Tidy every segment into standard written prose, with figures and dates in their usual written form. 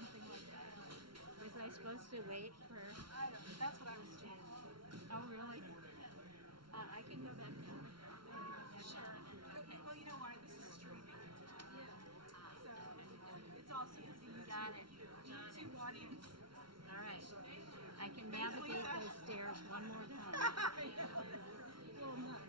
something like that. Was I supposed to wait for? I don't know. That's what I was told. Oh, really? I can go back now. Sure. Okay. Well, you know why? This is streaming. So it's also going to be Got it. YouTube audience. All right. I can navigate those stairs one more time. Well, nuts.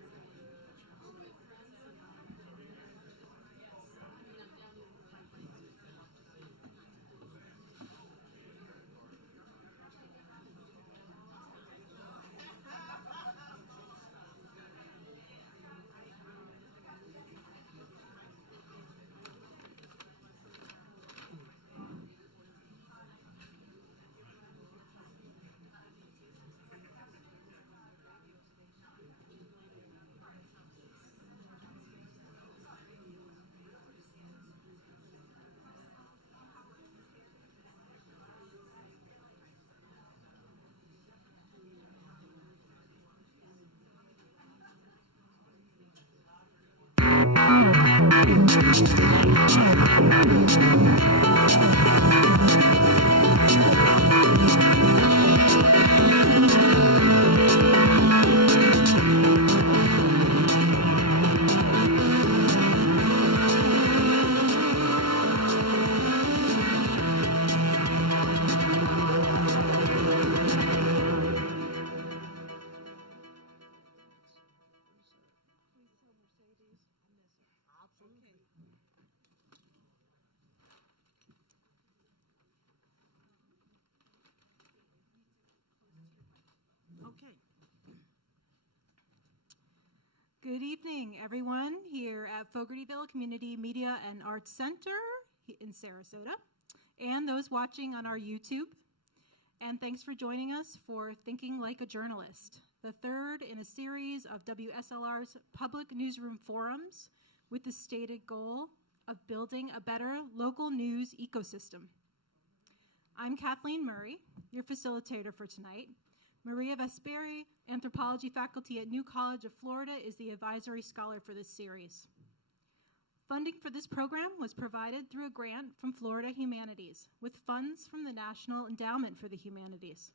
Okay. Good evening, everyone, here at Fogartyville Community Media and Arts Center in Sarasota, and those watching on our YouTube. And thanks for joining us for Thinking Like a Journalist, the third in a series of WSLR's public newsroom forums with the stated goal of building a better local news ecosystem. I'm Kathleen Murray, your facilitator for tonight. Maria Vesperi, anthropology faculty at New College of Florida, is the advisory scholar for this series. Funding for this program was provided through a grant from Florida Humanities with funds from the National Endowment for the Humanities.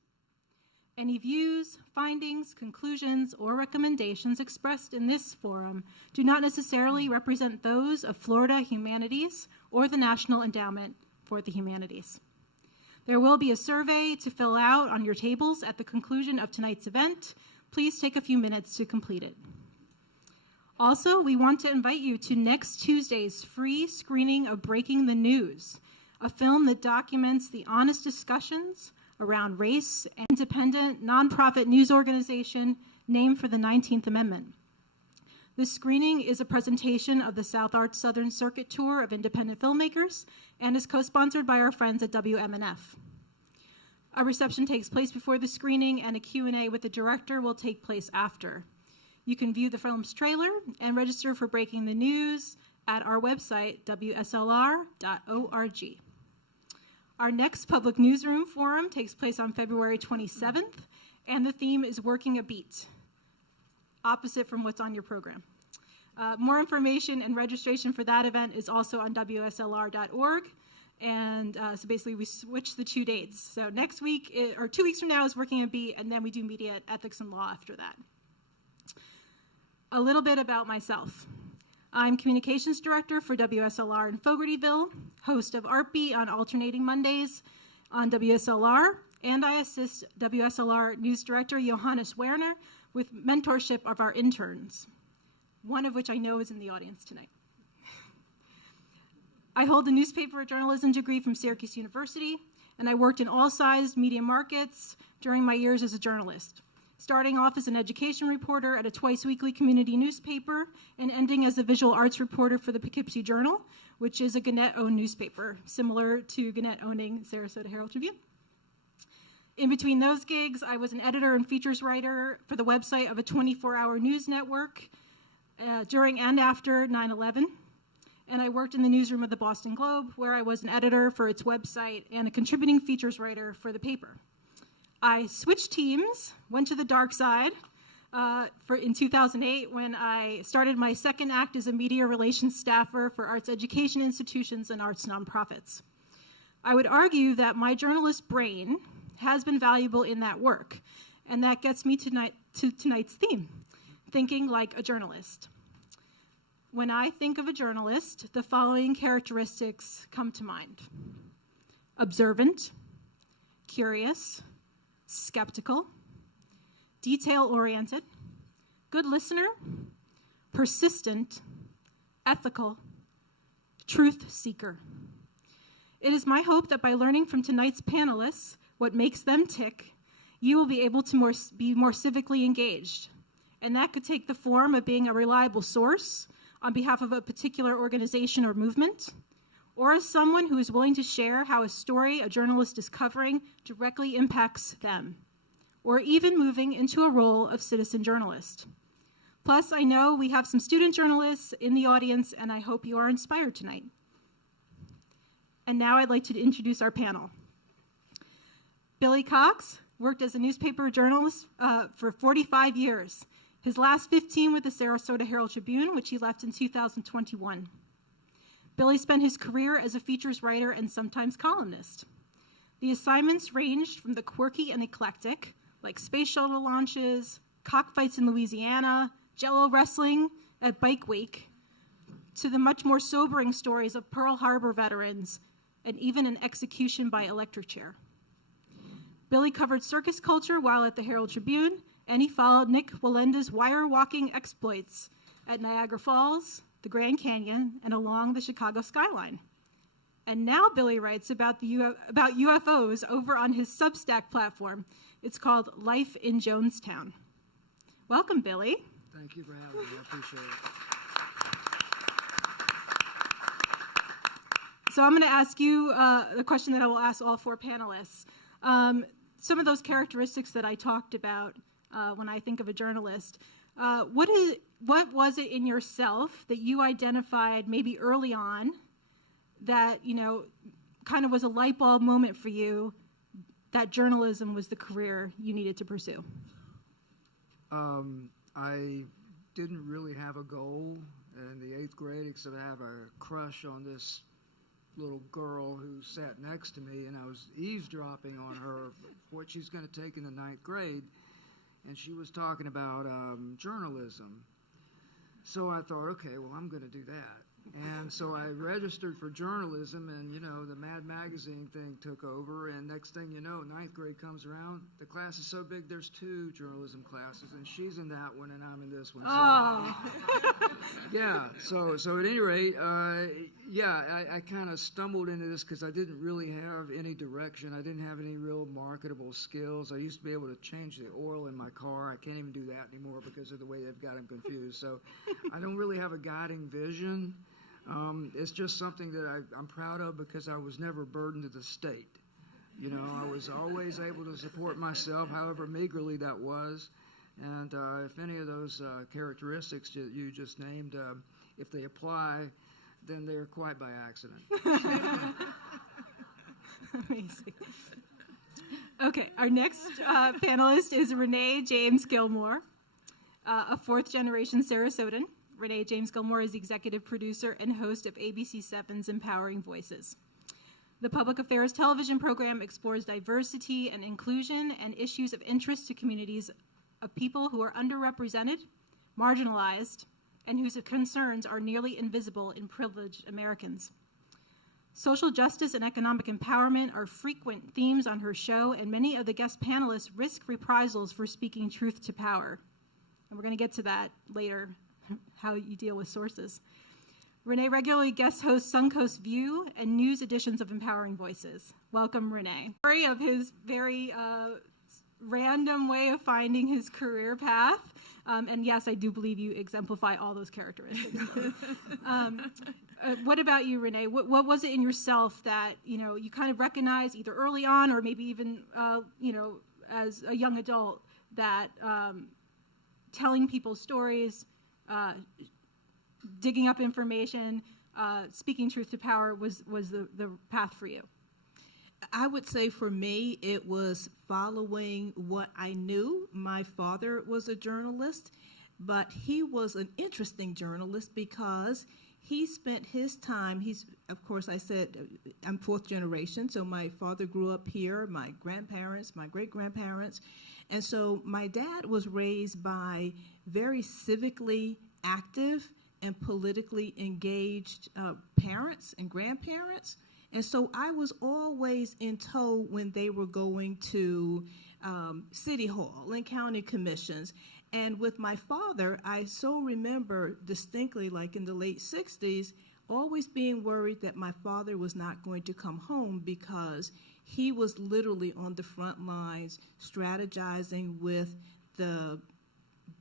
Any views, findings, conclusions, or recommendations expressed in this forum do not necessarily represent those of Florida Humanities or the National Endowment for the Humanities. There will be a survey to fill out on your tables at the conclusion of tonight's event. Please take a few minutes to complete it. Also, we want to invite you to next Tuesday's free screening of Breaking the News, a film that documents the honest discussions around race and independent nonprofit news organization named for the 19th Amendment. This screening is a presentation of the South Arts Southern Circuit Tour of Independent Filmmakers and is co-sponsored by our friends at WMNF. A reception takes place before the screening and a Q&A with the director will take place after. You can view the film's trailer and register for Breaking the News at our website, wslr.org. Our next public newsroom forum takes place on February 27th, and the theme is Working a Beat, opposite from what's on your program. More information and registration for that event is also on wslr.org. And so basically we switch the 2 dates. So next week, or 2 weeks from now, is Working a Beat, and then we do media, ethics, and law after that. A little bit about myself. I'm Communications Director for WSLR in Fogartyville, host of Art Beat on alternating Mondays on WSLR, and I assist WSLR News Director Johannes Werner with mentorship of our interns, one of which I know is in the audience tonight. I hold a newspaper journalism degree from Syracuse University, and I worked in all-sized media markets during my years as a journalist, starting off as an education reporter at a twice-weekly community newspaper and ending as a visual arts reporter for the Poughkeepsie Journal, which is a Gannett-owned newspaper, similar to Gannett owning Sarasota Herald-Tribune. In between those gigs, I was an editor and features writer for the website of a 24-hour news network during and after 9/11. And I worked in the newsroom of the Boston Globe, where I was an editor for its website and a contributing features writer for the paper. I switched teams, went to the dark side in 2008 when I started my second act as a media relations staffer for arts education institutions and arts nonprofits. I would argue that my journalist brain has been valuable in that work, and that gets me to tonight's theme, thinking like a journalist. When I think of a journalist, the following characteristics come to mind: observant, curious, skeptical, detail-oriented, good listener, persistent, ethical, truth seeker. It is my hope that by learning from tonight's panelists what makes them tick, you will be able to be more civically engaged. And that could take the form of being a reliable source on behalf of a particular organization or movement, or as someone who is willing to share how a story a journalist is covering directly impacts them, or even moving into a role of citizen journalist. Plus, I know we have some student journalists in the audience, and I hope you are inspired tonight. And now I'd like to introduce our panel. Billy Cox worked as a newspaper journalist for 45 years. His last 15 with the Sarasota Herald-Tribune, which he left in 2021. Billy spent his career as a features writer and sometimes columnist. The assignments ranged from the quirky and eclectic, like space shuttle launches, cockfights in Louisiana, Jello wrestling at Bike Week, to the much more sobering stories of Pearl Harbor veterans and even an execution by electric chair. Billy covered circus culture while at the Herald-Tribune, and he followed Nick Walenda's wire-walking exploits at Niagara Falls, the Grand Canyon, and along the Chicago skyline. And now Billy writes about UFOs over on his Substack platform. It's called Life in Jonestown. Welcome, Billy. Thank you for having me. I appreciate it. So I'm going to ask you the question that I will ask all four panelists. Some of those characteristics that I talked about when I think of a journalist, what was it in yourself that you identified maybe early on that, kind of was a light bulb moment for you that journalism was the career you needed to pursue? I didn't really have a goal. In the 8th grade, except I have a crush on this little girl who sat next to me, and I was eavesdropping on her, what she's going to take in the 9th grade, and she was talking about journalism. So I thought, okay, well, I'm going to do that. And so I registered for journalism, and, the Mad Magazine thing took over, and next thing you know, 9th grade comes around, the class is so big, there's 2 journalism classes, and she's in that one, and I'm in this one. So, yeah, so at any rate, I kind of stumbled into this because I didn't really have any direction. I didn't have any real marketable skills. I used to be able to change the oil in my car. I can't even do that anymore because of the way they've got them confused. So I don't really have a guiding vision. It's just something that I'm proud of because I was never burdened to the state. I was always able to support myself, however meagerly that was. And if any of those characteristics that you just named, if they apply, then they're quite by accident. Amazing. Okay, our next panelist is Renee James Gilmore, a 4th-generation Sarasotan. Renee James Gilmore is executive producer and host of ABC7's Empowering Voices. The public affairs television program explores diversity and inclusion and issues of interest to communities of people who are underrepresented, marginalized, and whose concerns are nearly invisible in privileged Americans. Social justice and economic empowerment are frequent themes on her show, and many of the guest panelists risk reprisals for speaking truth to power. And we're going to get to that later, how you deal with sources. Renee regularly guest hosts Suncoast View and news editions of Empowering Voices. Welcome, Renee. Story of his very random way of finding his career path. And yes, I do believe you exemplify all those characteristics. What about you, Renee? What was it in yourself that, you kind of recognized either early on or maybe even, as a young adult that telling people's stories, digging up information, speaking truth to power was the path for you? I would say for me, it was following what I knew. My father was a journalist, but he was an interesting journalist because he spent his time, of course, I said, I'm fourth generation, so my father grew up here, my grandparents, my great-grandparents, and so my dad was raised by very civically active and politically engaged parents and grandparents, and so I was always in tow when they were going to City Hall and county commissions. And with my father, I so remember distinctly, like in the late 60s, always being worried that my father was not going to come home because he was literally on the front lines strategizing with the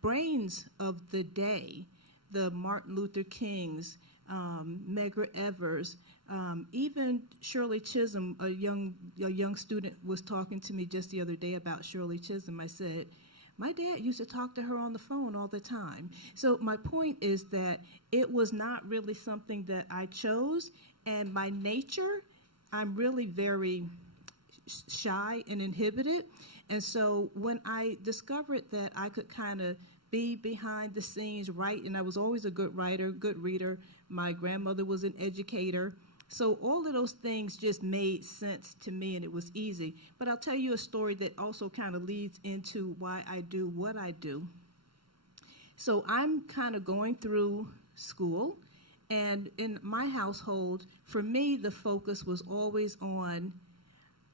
brains of the day, the Martin Luther Kings, Medgar Evers, even Shirley Chisholm. A young student was talking to me just the other day about Shirley Chisholm. I said, my dad used to talk to her on the phone all the time. So my point is that it was not really something that I chose, and by nature, I'm really very shy and inhibited. And so when I discovered that I could kind of be behind the scenes, write, and I was always a good writer, good reader. My grandmother was an educator. So all of those things just made sense to me, and it was easy. But I'll tell you a story that also kind of leads into why I do what I do. So I'm kind of going through school, and in my household, for me, the focus was always on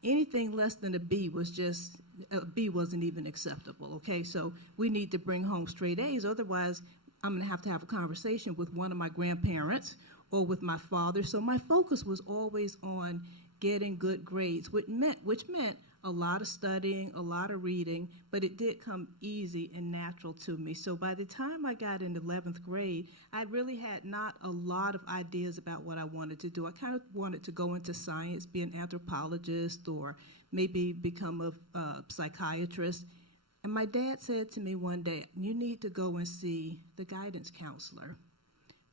anything less than a B wasn't even acceptable, okay? So we need to bring home straight A's, otherwise I'm going to have a conversation with one of my grandparents or with my father. So my focus was always on getting good grades, which meant a lot of studying, a lot of reading, but it did come easy and natural to me. So by the time I got in 11th grade, I really had not a lot of ideas about what I wanted to do. I kind of wanted to go into science, be an anthropologist, or maybe become a psychiatrist. And my dad said to me one day, you need to go and see the guidance counselor.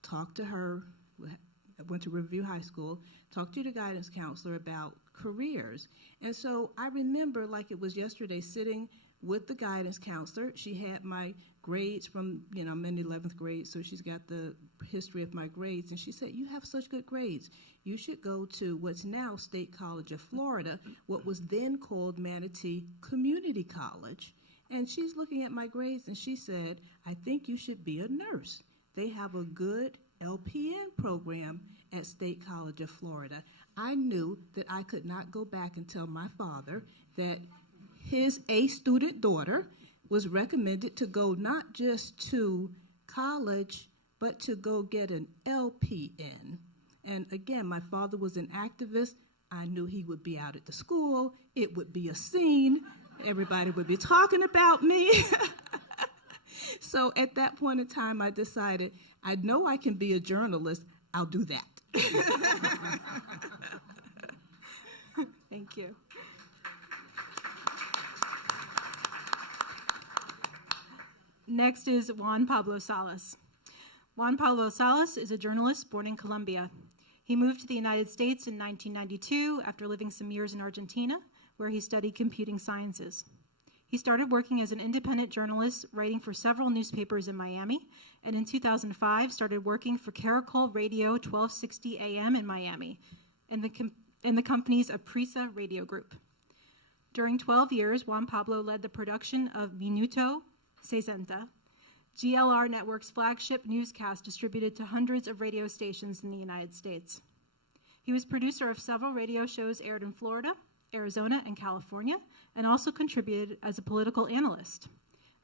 Talk to her. I went to Riverview High School, talked to the guidance counselor about careers. And so I remember like it was yesterday sitting with the guidance counselor. She had my grades from, I'm in 11th grade, so she's got the history of my grades. And she said, you have such good grades. You should go to what's now State College of Florida, what was then called Manatee Community College. And she's looking at my grades, and she said, I think you should be a nurse. They have a good LPN program at State College of Florida. I knew that I could not go back and tell my father that his A-student daughter was recommended to go not just to college, but to go get an LPN. And again, my father was an activist. I knew he would be out at the school. It would be a scene. Everybody would be talking about me. So at that point in time, I decided, I know I can be a journalist. I'll do that. Thank you. Next is Juan Pablo Salas. Juan Pablo Salas is a journalist born in Colombia. He moved to the United States in 1992 after living some years in Argentina, where he studied computing sciences. He started working as an independent journalist, writing for several newspapers in Miami, and in 2005 started working for Caracol Radio 1260 AM in Miami, in the company's Aprisa radio group. During 12 years, Juan Pablo led the production of Minuto 60, GLR Network's flagship newscast distributed to hundreds of radio stations in the United States. He was producer of several radio shows aired in Florida, Arizona, and California, and also contributed as a political analyst.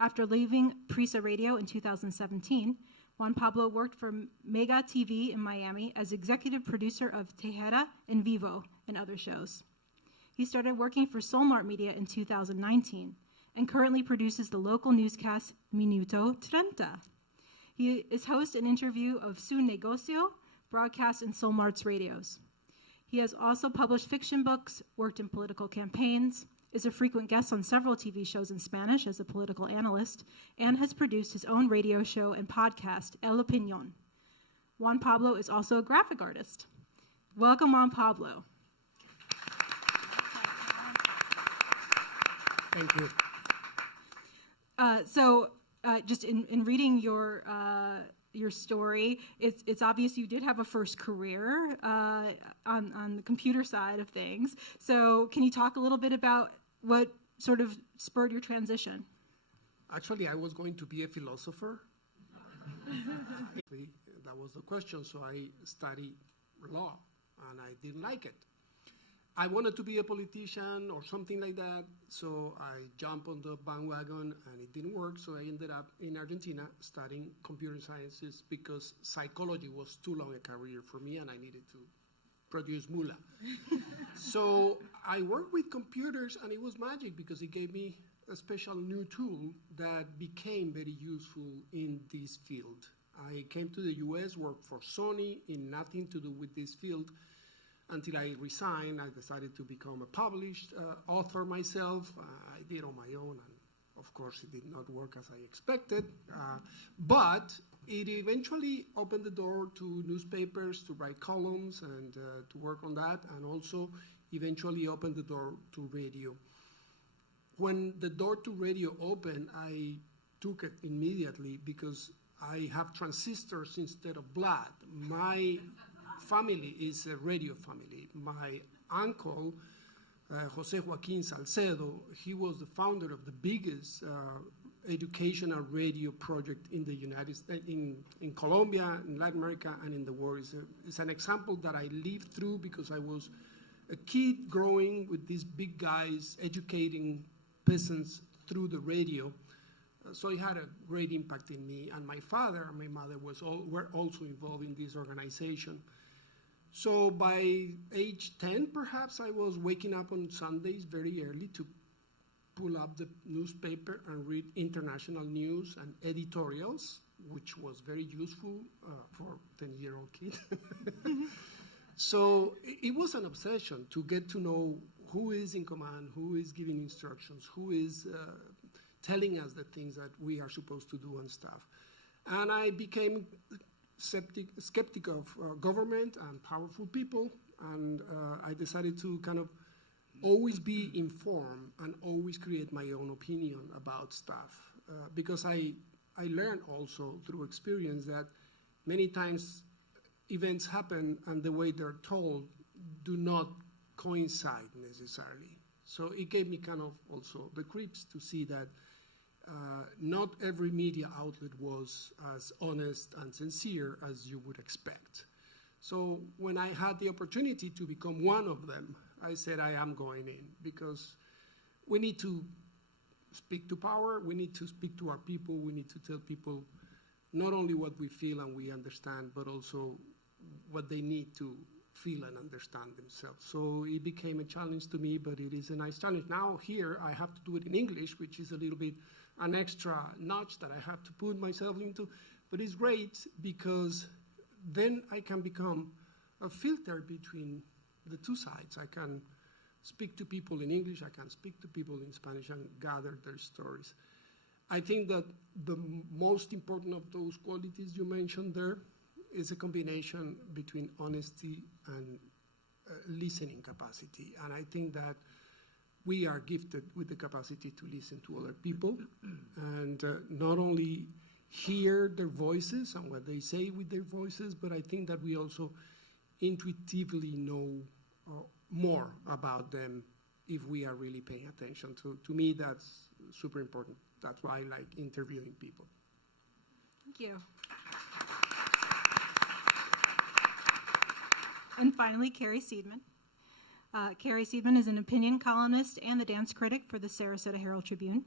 After leaving Prisa Radio in 2017, Juan Pablo worked for Mega TV in Miami as executive producer of Tejera and Vivo and other shows. He started working for Solmart Media in 2019 and currently produces the local newscast Minuto 30. He is host and interview of Su Negocio, broadcast in Solmart's radios. He has also published fiction books, worked in political campaigns, is a frequent guest on several TV shows in Spanish as a political analyst, and has produced his own radio show and podcast, El Opinion. Juan Pablo is also a graphic artist. Welcome, Juan Pablo. Thank you. Just in reading your your story. It's obvious you did have a first career on the computer side of things. So can you talk a little bit about what sort of spurred your transition? Actually, I was going to be a philosopher. That was the question, so I studied law, and I didn't like it. I wanted to be a politician or something like that, so I jumped on the bandwagon, and it didn't work, so I ended up in Argentina studying computer sciences because psychology was too long a career for me, and I needed to produce moolah. So I worked with computers, and it was magic because it gave me a special new tool that became very useful in this field. I came to the US, worked for Sony in nothing to do with this field, until I resigned. I decided to become a published author myself. I did on my own, and of course it did not work as I expected, but it eventually opened the door to newspapers, to write columns, and to work on that, and also eventually opened the door to radio. When the door to radio opened, I took it immediately because I have transistors instead of blood. My family is a radio family. My uncle, Jose Joaquin Salcedo, he was the founder of the biggest educational radio project in the United States, in Colombia, in Latin America, and in the world. It's an example that I lived through because I was a kid growing with these big guys educating peasants through the radio. So it had a great impact in me. And my father and my mother were also involved in this organization. So by age 10, perhaps, I was waking up on Sundays very early to pull up the newspaper and read international news and editorials, which was very useful for a 10-year-old kid. So it was an obsession to get to know who is in command, who is giving instructions, who is telling us the things that we are supposed to do and stuff. And I became skeptic of government and powerful people, and I decided to kind of always be informed and always create my own opinion about stuff, because I learned also through experience that many times events happen and the way they're told do not coincide necessarily. So it gave me kind of also the creeps to see that not every media outlet was as honest and sincere as you would expect. So when I had the opportunity to become one of them, I said I am going in, because we need to speak to power, we need to speak to our people, we need to tell people not only what we feel and we understand, but also what they need to feel and understand themselves. So it became a challenge to me, but it is a nice challenge. Now here I have to do it in English, which is a little bit an extra notch that I have to put myself into, but it's great because then I can become a filter between the two sides. I can speak to people in English, I can speak to people in Spanish and gather their stories. I think that the most important of those qualities you mentioned there is a combination between honesty and listening capacity. And I think that we are gifted with the capacity to listen to other people and not only hear their voices and what they say with their voices, but I think that we also intuitively know more about them if we are really paying attention. To me, that's super important. That's why I like interviewing people. Thank you. And finally, Carrie Seidman. Carrie Seidman is an opinion columnist and the dance critic for the Sarasota Herald-Tribune.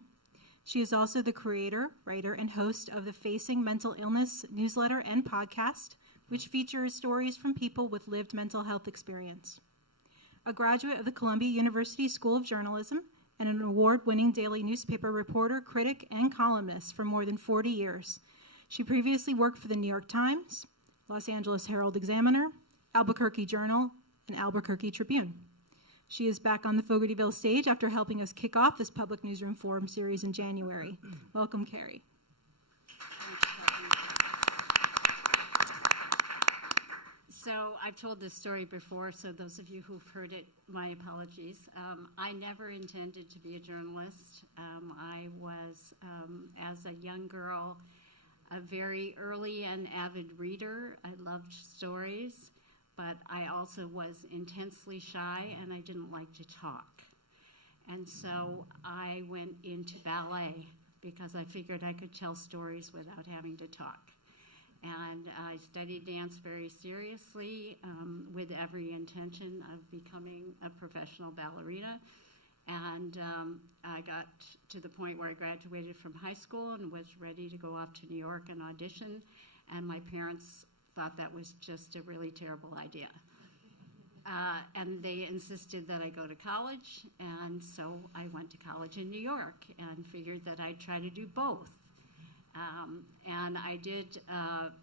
She is also the creator, writer, and host of the Facing Mental Illness newsletter and podcast, which features stories from people with lived mental health experience. A graduate of the Columbia University School of Journalism and an award-winning daily newspaper reporter, critic, and columnist for more than 40 years. She previously worked for the New York Times, Los Angeles Herald-Examiner, Albuquerque Journal, and Albuquerque Tribune. She is back on the Fogartyville stage after helping us kick off this public newsroom forum series in January. Welcome, Carrie. So I've told this story before, so those of you who've heard it, my apologies. I never intended to be a journalist. I was, as a young girl, a very early and avid reader. I loved stories, but I also was intensely shy and I didn't like to talk. And so I went into ballet because I figured I could tell stories without having to talk. And I studied dance very seriously with every intention of becoming a professional ballerina. And I got to the point where I graduated from high school and was ready to go off to New York and audition. And my parents thought that was just a really terrible idea. And they insisted that I go to college. And so I went to college in New York and figured that I'd try to do both. And I did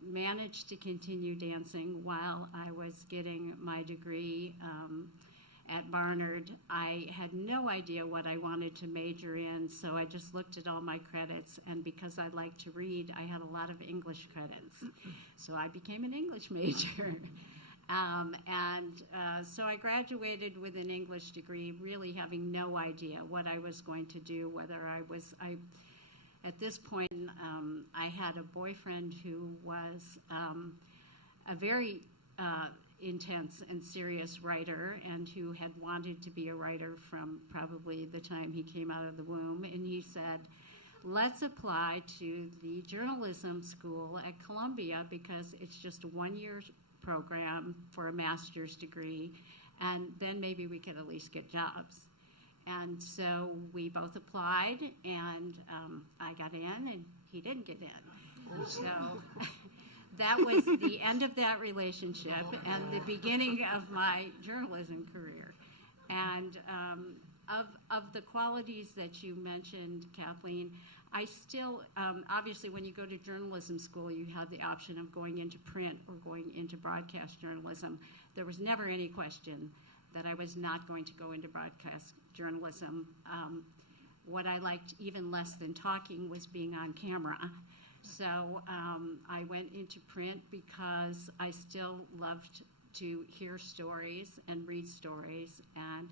manage to continue dancing while I was getting my degree at Barnard. I had no idea what I wanted to major in, so I just looked at all my credits, and because I like to read, I had a lot of English credits. So I became an English major. So I graduated with an English degree, really having no idea what I was going to do, at this point, I had a boyfriend who was a very intense and serious writer and who had wanted to be a writer from probably the time he came out of the womb. And he said, let's apply to the journalism school at Columbia because it's just a one-year program for a master's degree, and then maybe we could at least get jobs. And so we both applied, and I got in, and he didn't get in. So that was the end of that relationship and the beginning of my journalism career. And of the qualities that you mentioned, Kathleen, I still, obviously when you go to journalism school, you have the option of going into print or going into broadcast journalism. There was never any question that I was not going to go into broadcast journalism. What I liked even less than talking was being on camera. So I went into print because I still loved to hear stories and read stories and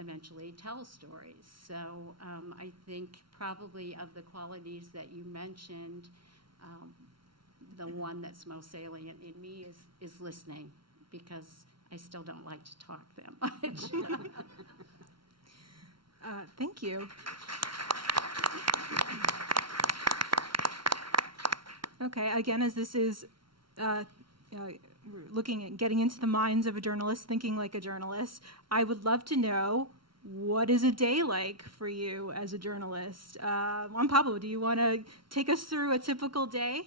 eventually tell stories. So I think probably of the qualities that you mentioned, the one that's most salient in me is listening, because I still don't like to talk that much. Thank you. Okay, again, as this is we're looking at getting into the minds of a journalist, thinking like a journalist, I would love to know, what is a day like for you as a journalist? Juan Pablo, do you want to take us through a typical day?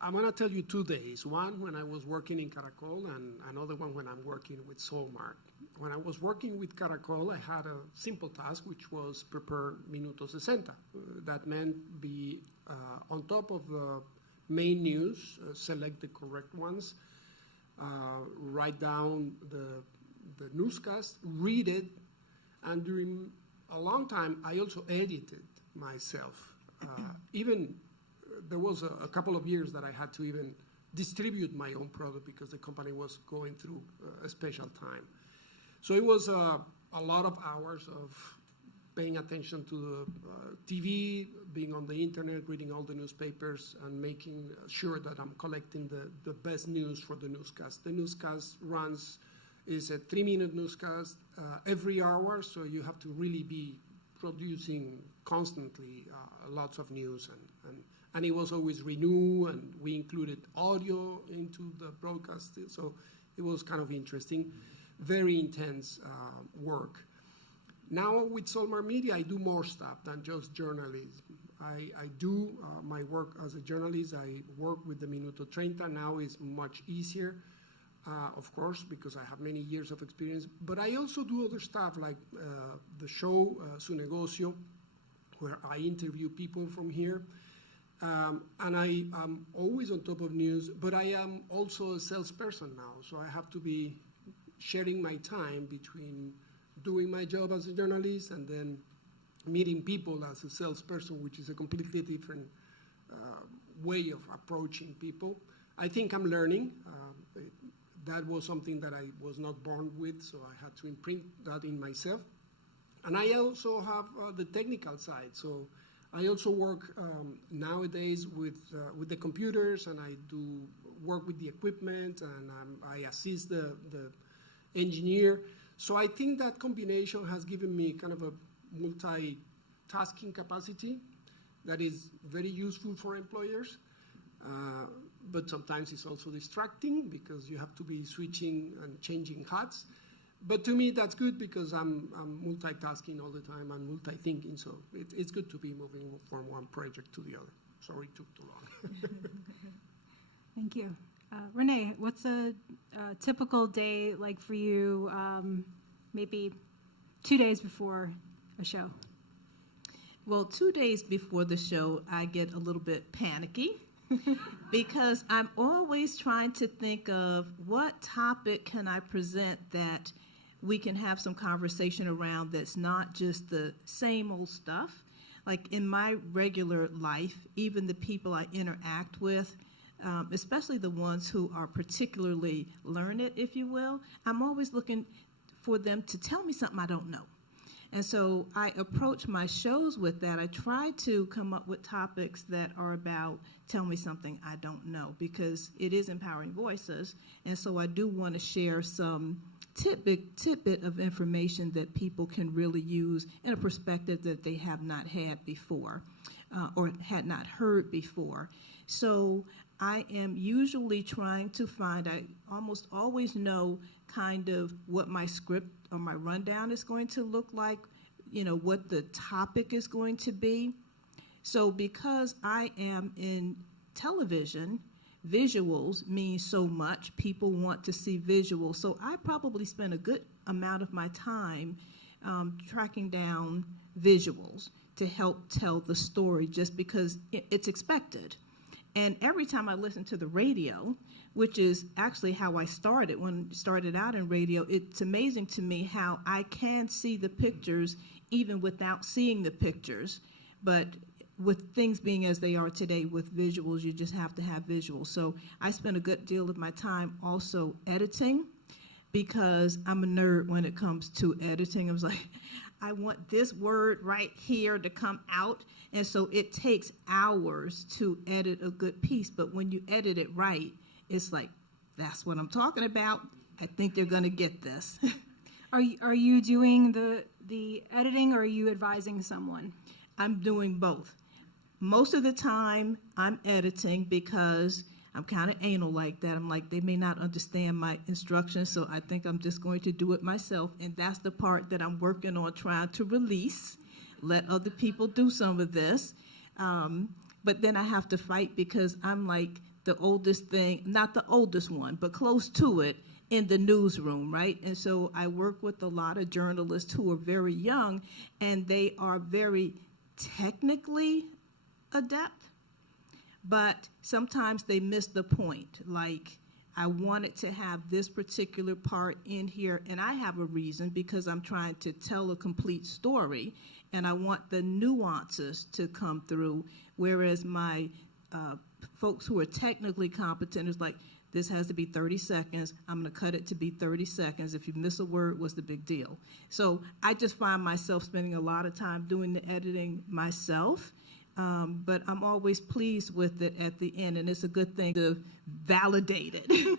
I'm going to tell you 2 days. One when I was working in Caracol, and another one when I'm working with Solmar. When I was working with Caracol, I had a simple task, which was prepare Minuto 60. That meant be on top of the main news, select the correct ones, write down the newscast, read it, and during a long time, I also edited myself. There was a couple of years that I had to even distribute my own product because the company was going through a special time. So it was a lot of hours of paying attention to the TV, being on the internet, reading all the newspapers, and making sure that I'm collecting the best news for the newscast. The newscast is a 3-minute newscast every hour, so you have to really be producing constantly lots of news, and it was always renew, and we included audio into the broadcast, so it was kind of interesting. Very intense work. Now with Solmar Media, I do more stuff than just journalism. I do my work as a journalist. I work with the Minuto 30. Now is much easier, of course, because I have many years of experience. But I also do other stuff like the show Su Negocio, where I interview people from here. And I am always on top of news, but I am also a salesperson now. So I have to be sharing my time between doing my job as a journalist and then meeting people as a salesperson, which is a completely different way of approaching people. I think I'm learning. That was something that I was not born with, so I had to imprint that in myself. And I also have the technical side. So I also work nowadays with the computers, and I do work with the equipment, and I assist the engineer. So I think that combination has given me kind of a multitasking capacity that is very useful for employers. But sometimes it's also distracting because you have to be switching and changing hats. But to me, that's good because I'm multitasking all the time and multi-thinking. So it's good to be moving from one project to the other. Sorry it took too long. Thank you. Renee, what's a typical day like for you, maybe 2 days before a show? Well, 2 days before the show, I get a little bit panicky because I'm always trying to think of what topic can I present that we can have some conversation around that's not just the same old stuff. Like in my regular life, even the people I interact with, especially the ones who are particularly learned, if you will, I'm always looking for them to tell me something I don't know. And so I approach my shows with that. I try to come up with topics that are about tell me something I don't know, because it is Empowering Voices. And so I do want to share some tidbit of information that people can really use in a perspective that they have not had before or had not heard before. So I am usually trying to find, I almost always know kind of what my script or my rundown is going to look like, you know, what the topic is going to be. So because I am in television, visuals mean so much. People want to see visuals. So I probably spend a good amount of my time tracking down visuals to help tell the story, just because it's expected. And every time I listen to the radio, which is actually how I started when I started out in radio, it's amazing to me how I can see the pictures even without seeing the pictures. But with things being as they are today with visuals, you just have to have visuals. So I spend a good deal of my time also editing, because I'm a nerd when it comes to editing. I was like, I want this word right here to come out. And so it takes hours to edit a good piece. But when you edit it right, it's like, that's what I'm talking about. I think they're going to get this. Are you doing the editing, or are you advising someone? I'm doing both. Most of the time, I'm editing because I'm kind of anal like that. I'm like, they may not understand my instructions, so I think I'm just going to do it myself. And that's the part that I'm working on trying to release, let other people do some of this. But then I have to fight because I'm like the oldest thing, not the oldest one, but close to it in the newsroom, right? And so I work with a lot of journalists who are very young, and they are very technically adept, but sometimes they miss the point. Like, I wanted to have this particular part in here, and I have a reason, because I'm trying to tell a complete story, and I want the nuances to come through, whereas my folks who are technically competent is like, this has to be 30 seconds. I'm going to cut it to be 30 seconds. If you miss a word, what's the big deal? So I just find myself spending a lot of time doing the editing myself. But I'm always pleased with it at the end, and it's a good thing to validate it.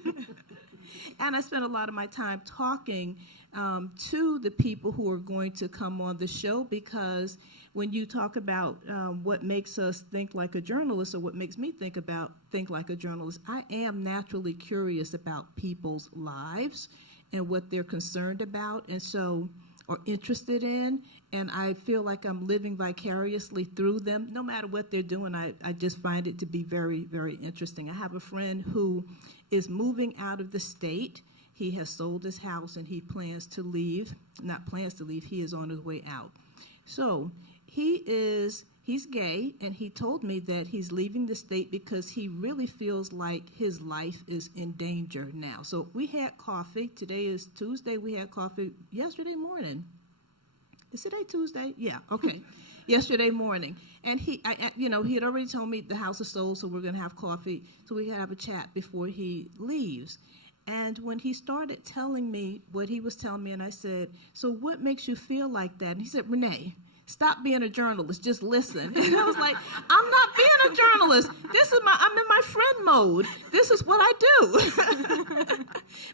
And I spend a lot of my time talking to the people who are going to come on the show, because when you talk about what makes us think like a journalist, or what makes me think like a journalist, I am naturally curious about people's lives and what they're concerned about, and so, or interested in, and I feel like I'm living vicariously through them. No matter what they're doing, I just find it to be very, very interesting. I have a friend who is moving out of the state. He has sold his house, and he plans to leave. Not plans to leave, he is on his way out. So he's gay, and he told me that he's leaving the state because he really feels like his life is in danger now. So we had coffee. Today is Tuesday. We had coffee yesterday morning. Is today Tuesday? Yeah, okay. Yesterday morning. And he had already told me the house is sold, so we're going to have coffee, so we can have a chat before he leaves. And when he started telling me what he was telling me, and I said, so what makes you feel like that? And he said, Renee, stop being a journalist, just listen. And I was like, I'm not being a journalist. I'm in my friend mode. This is what I do.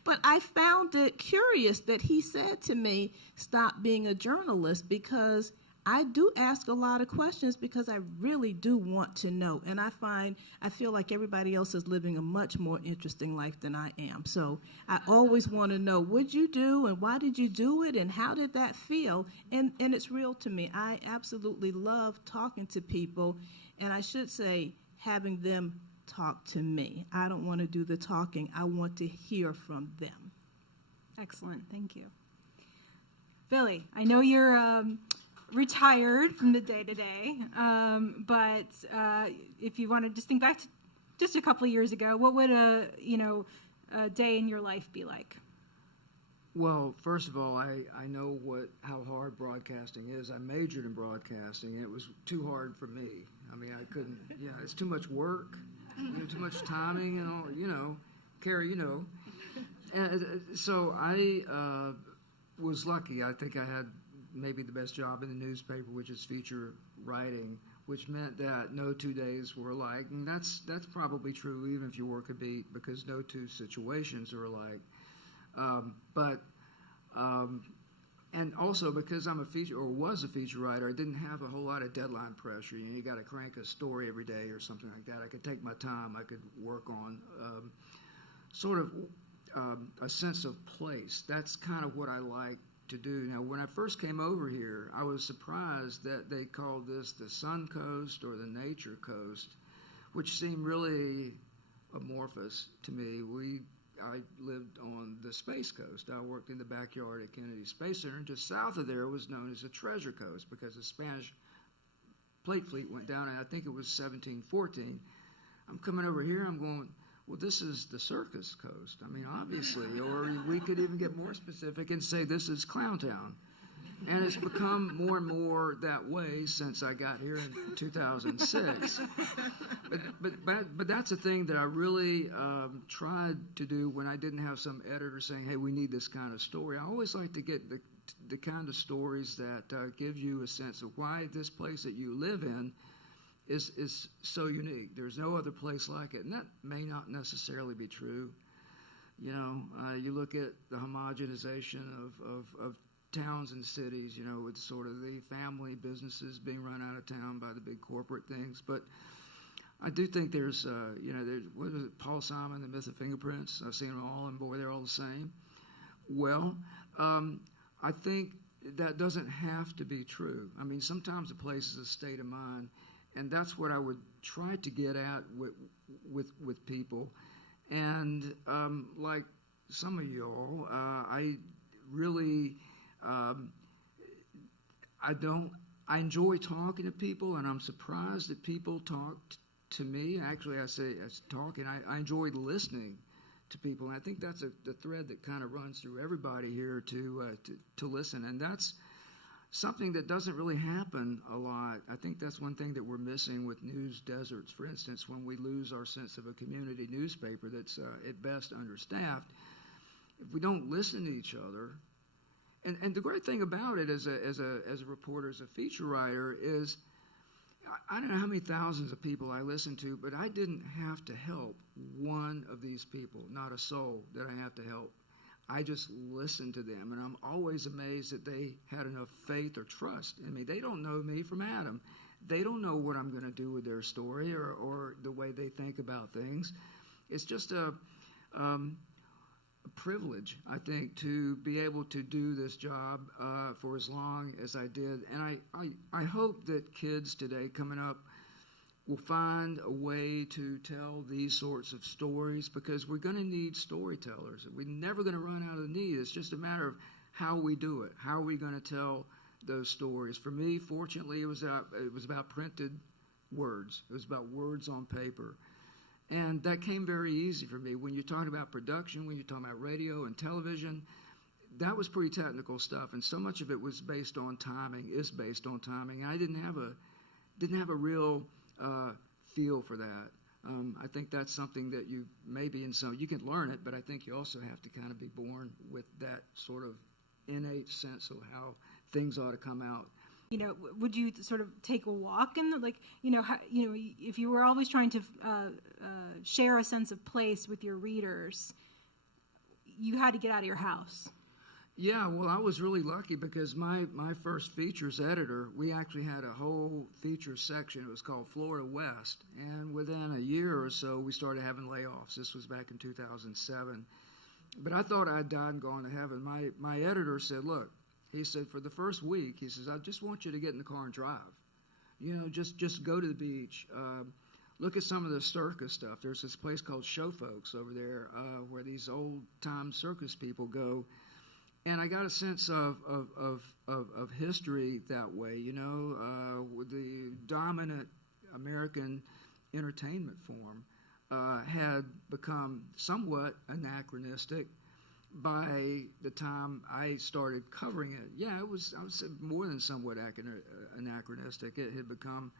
But I found it curious that he said to me, stop being a journalist, because I do ask a lot of questions because I really do want to know. And I feel like everybody else is living a much more interesting life than I am. So I always want to know, what'd you do and why did you do it and how did that feel? And it's real to me. I absolutely love talking to people, and I should say having them talk to me. I don't want to do the talking. I want to hear from them. Excellent. Thank you. Billy, I know you're retired from the day-to-day, but if you want to just think back to just a couple of years ago, what would a day in your life be like? Well, first of all, I know how hard broadcasting is. I majored in broadcasting, and it was too hard for me. I mean, I couldn't. Yeah, it's too much work, too much timing, and all. Carrie, And so I was lucky. I think I had maybe the best job in the newspaper, which is feature writing, which meant that no 2 days were alike. And that's probably true even if you work a beat, because no two situations are alike. And also because I'm was a feature writer, I didn't have a whole lot of deadline pressure. You got to crank a story every day or something like that. I could take my time. I could work on a sense of place. That's kind of what I like to do. Now, when I first came over here, I was surprised that they called this the Sun Coast or the Nature Coast, which seemed really amorphous to me. I lived on the Space Coast. I worked in the backyard at Kennedy Space Center, and just south of there was known as the Treasure Coast because the Spanish plate fleet went down, and I think it was 1714. I'm coming over here, I'm going, well, this is the Circus Coast. I mean, obviously, or we could even get more specific and say this is Clowntown. And it's become more and more that way since I got here in 2006. But that's a thing that I really tried to do when I didn't have some editor saying, hey, we need this kind of story. I always like to get the kind of stories that give you a sense of why this place that you live in is so unique. There's no other place like it, and that may not necessarily be true. You look at the homogenization of towns and cities, with sort of the family businesses being run out of town by the big corporate things. But I do think there's what is it, Paul Simon, The Myth of Fingerprints? I've seen them all, and boy, they're all the same. Well, I think that doesn't have to be true. I mean, sometimes a place is a state of mind, and that's what I would try to get at with people. And like some of y'all, I really I enjoy talking to people, and I'm surprised that people talk to me. Actually, I say talking. I enjoy listening to people, and I think that's the thread that kind of runs through everybody here to listen, and that's something that doesn't really happen a lot. I think that's one thing that we're missing with news deserts, for instance, when we lose our sense of a community newspaper that's at best understaffed. If we don't listen to each other, and the great thing about it as a reporter, as a feature writer, is I don't know how many thousands of people I listen to, but I didn't have to help one of these people, not a soul that I have to help. I just listened to them, and I'm always amazed that they had enough faith or trust in me. They don't know me from Adam. They don't know what I'm going to do with their story or the way they think about things. It's just a privilege, I think, to be able to do this job for as long as I did. And I hope that kids today coming up will find a way to tell these sorts of stories, because we're going to need storytellers. We're never going to run out of need. It's just a matter of how we do it. How are we going to tell those stories? For me, fortunately, it was about printed words. It was about words on paper. And that came very easy for me. When you're talking about production, when you're talking about radio and television, that was pretty technical stuff, and so much of it was based on timing, is based on timing. I didn't have a real feel for that. I think that's something that you maybe you can learn it, but I think you also have to kind of be born with that sort of innate sense of how things ought to come out. would you sort of take a walk in if you were always trying to share a sense of place with your readers, you had to get out of your house? Yeah, well, I was really lucky because my first features editor, we actually had a whole feature section. It was called Florida West. And within a year or so, we started having layoffs. This was back in 2007. But I thought I'd died and gone to heaven. My editor said, look, he said, for the first week, he says, I just want you to get in the car and drive. Just go to the beach. Look at some of the circus stuff. There's this place called Show Folks over there where these old-time circus people go. And I got a sense of history that way, with the dominant American entertainment form had become somewhat anachronistic by the time I started covering it. Yeah, I would say more than somewhat anachronistic. It had become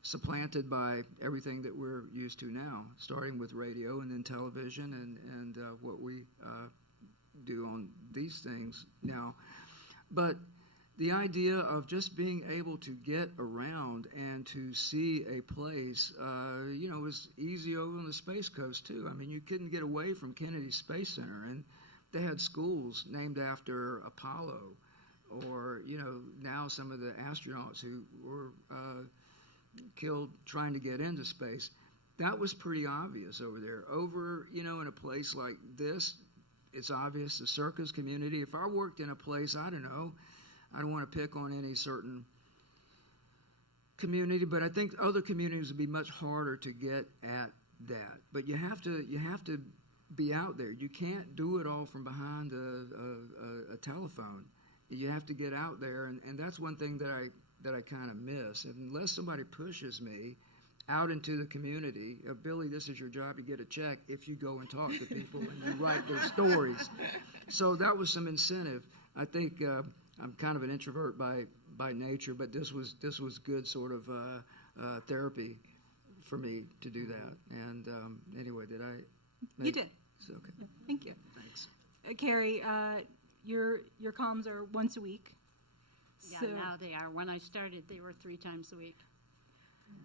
supplanted by everything that we're used to now, starting with radio and then television and what we do on these things now. But the idea of just being able to get around and to see a place, was easy over on the Space Coast too. I mean, you couldn't get away from Kennedy Space Center, and they had schools named after Apollo, or now some of the astronauts who were killed trying to get into space. That was pretty obvious over there. Over, in a place like this, it's obvious, the circus community. If I worked in a place, I don't want to pick on any certain community, but I think other communities would be much harder to get at that. But you have to be out there. You can't do it all from behind a telephone. You have to get out there, and that's one thing that I kind of miss. Unless somebody pushes me out into the community, Billy, this is your job, you get a check if you go and talk to people and you write their stories. So that was some incentive. I think I'm kind of an introvert by nature, but this was good sort of therapy for me to do that. And anyway, did I? You did. So, okay. Yeah, thank you. Thanks. Carrie, your columns are once a week. Yeah, now they are. When I started, they were 3 times a week,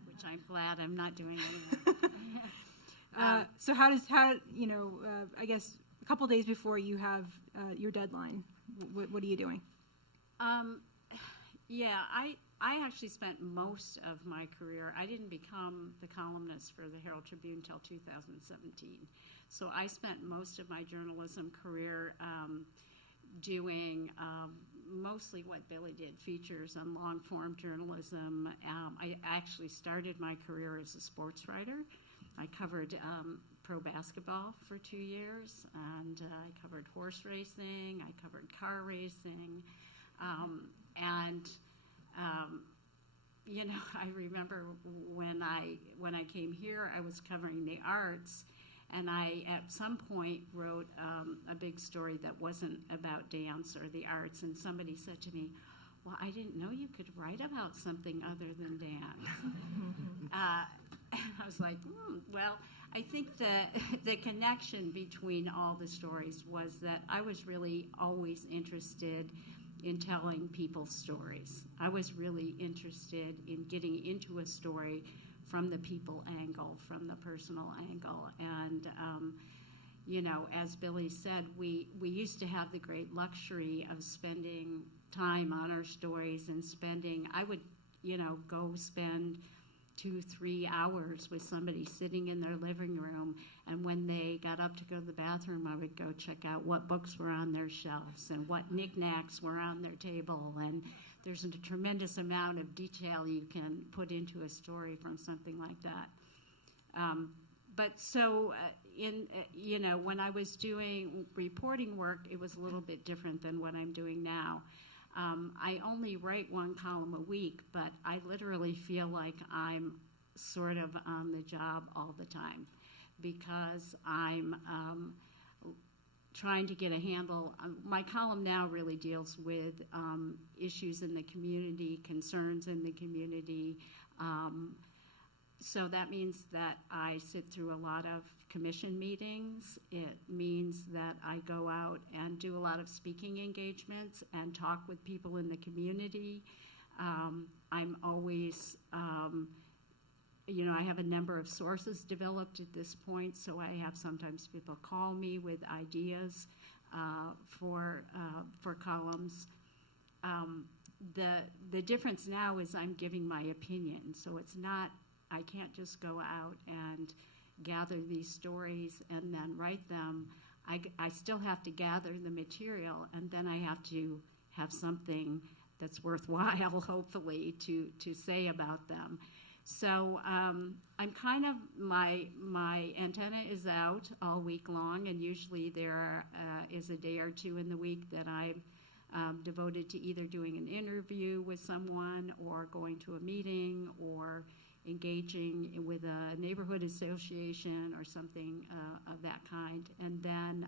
which I'm glad I'm not doing anymore. So I guess a couple days before you have your deadline, what are you doing? I actually spent most of my career, I didn't become the columnist for the Herald-Tribune until 2017. So I spent most of my journalism career doing mostly what Billy did, features and long-form journalism. I actually started my career as a sports writer. I covered pro basketball for 2 years, and I covered horse racing, I covered car racing, I remember when I came here, I was covering the arts, and I at some point wrote a big story that wasn't about dance or the arts, and somebody said to me, well, I didn't know you could write about something other than dance. And I was like, well, I think the connection between all the stories was that I was really always interested in telling people's stories. I was really interested in getting into a story from the people angle, from the personal angle. And, as Billy said, we used to have the great luxury of spending time on our stories and I would, go spend 2-3 hours with somebody sitting in their living room, and when they got up to go to the bathroom, I would go check out what books were on their shelves and what knickknacks were on their table. And there's a tremendous amount of detail you can put into a story from something like that. When I was doing reporting work, it was a little bit different than what I'm doing now. I only write 1 column a week, but I literally feel like I'm sort of on the job all the time because I'm trying to get a handle. My column now really deals with issues in the community, concerns in the community, So that means that I sit through a lot of commission meetings. It means that I go out and do a lot of speaking engagements and talk with people in the community. I'm always, I have a number of sources developed at this point, so I have sometimes people call me with ideas for columns. The difference now is I'm giving my opinion, so it's not, I can't just go out and gather these stories and then write them. I still have to gather the material, and then I have to have something that's worthwhile, hopefully, to say about them. So I'm kind of, my antenna is out all week long, and usually there is a day or two in the week that I'm devoted to either doing an interview with someone or going to a meeting or engaging with a neighborhood association or something of that kind. And then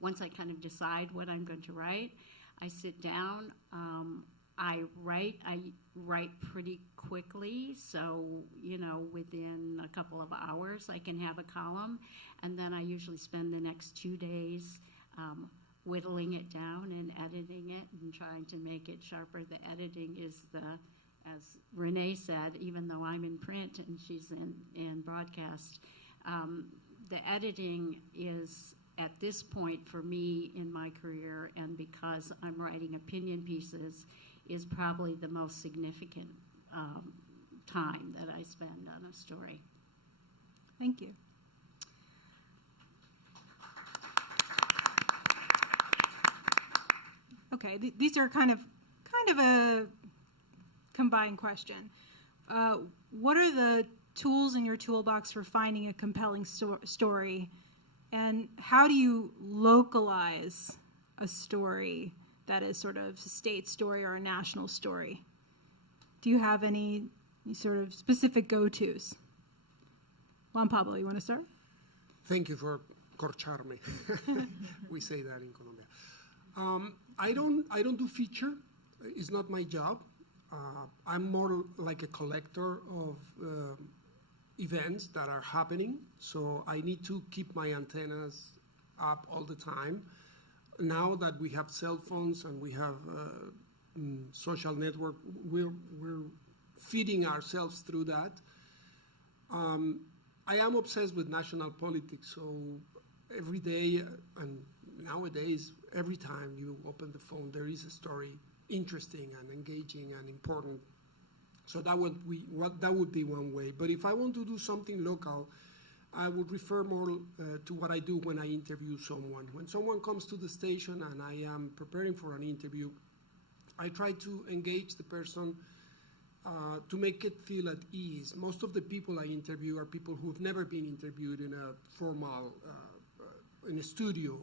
once I kind of decide what I'm going to write, I sit down. I write pretty quickly, so within a couple of hours I can have a column, and then I usually spend the next 2 days whittling it down and editing it and trying to make it sharper. The editing is as Renee said, even though I'm in print and she's in broadcast, the editing is, at this point for me in my career, and because I'm writing opinion pieces, is probably the most significant time that I spend on a story. Thank you. Okay, these are kind of a combined question. What are the tools in your toolbox for finding a compelling story, and how do you localize a story that is sort of a state story or a national story? Do you have any sort of specific go-tos? Juan Pablo, you want to start? Thank you for corcharme. We say that in Colombia. I don't do feature. It's not my job. I'm more like a collector of events that are happening. So I need to keep my antennas up all the time. Now that we have cell phones and we have social network, we're feeding ourselves through that. I am obsessed with national politics, so every day and nowadays, every time you open the phone, there is a story interesting and engaging and important. So that would be one way. But if I want to do something local, I would refer more to what I do when I interview someone. When someone comes to the station and I am preparing for an interview, I try to engage the person to make it feel at ease. Most of the people I interview are people who have never been interviewed in a formal, in a studio.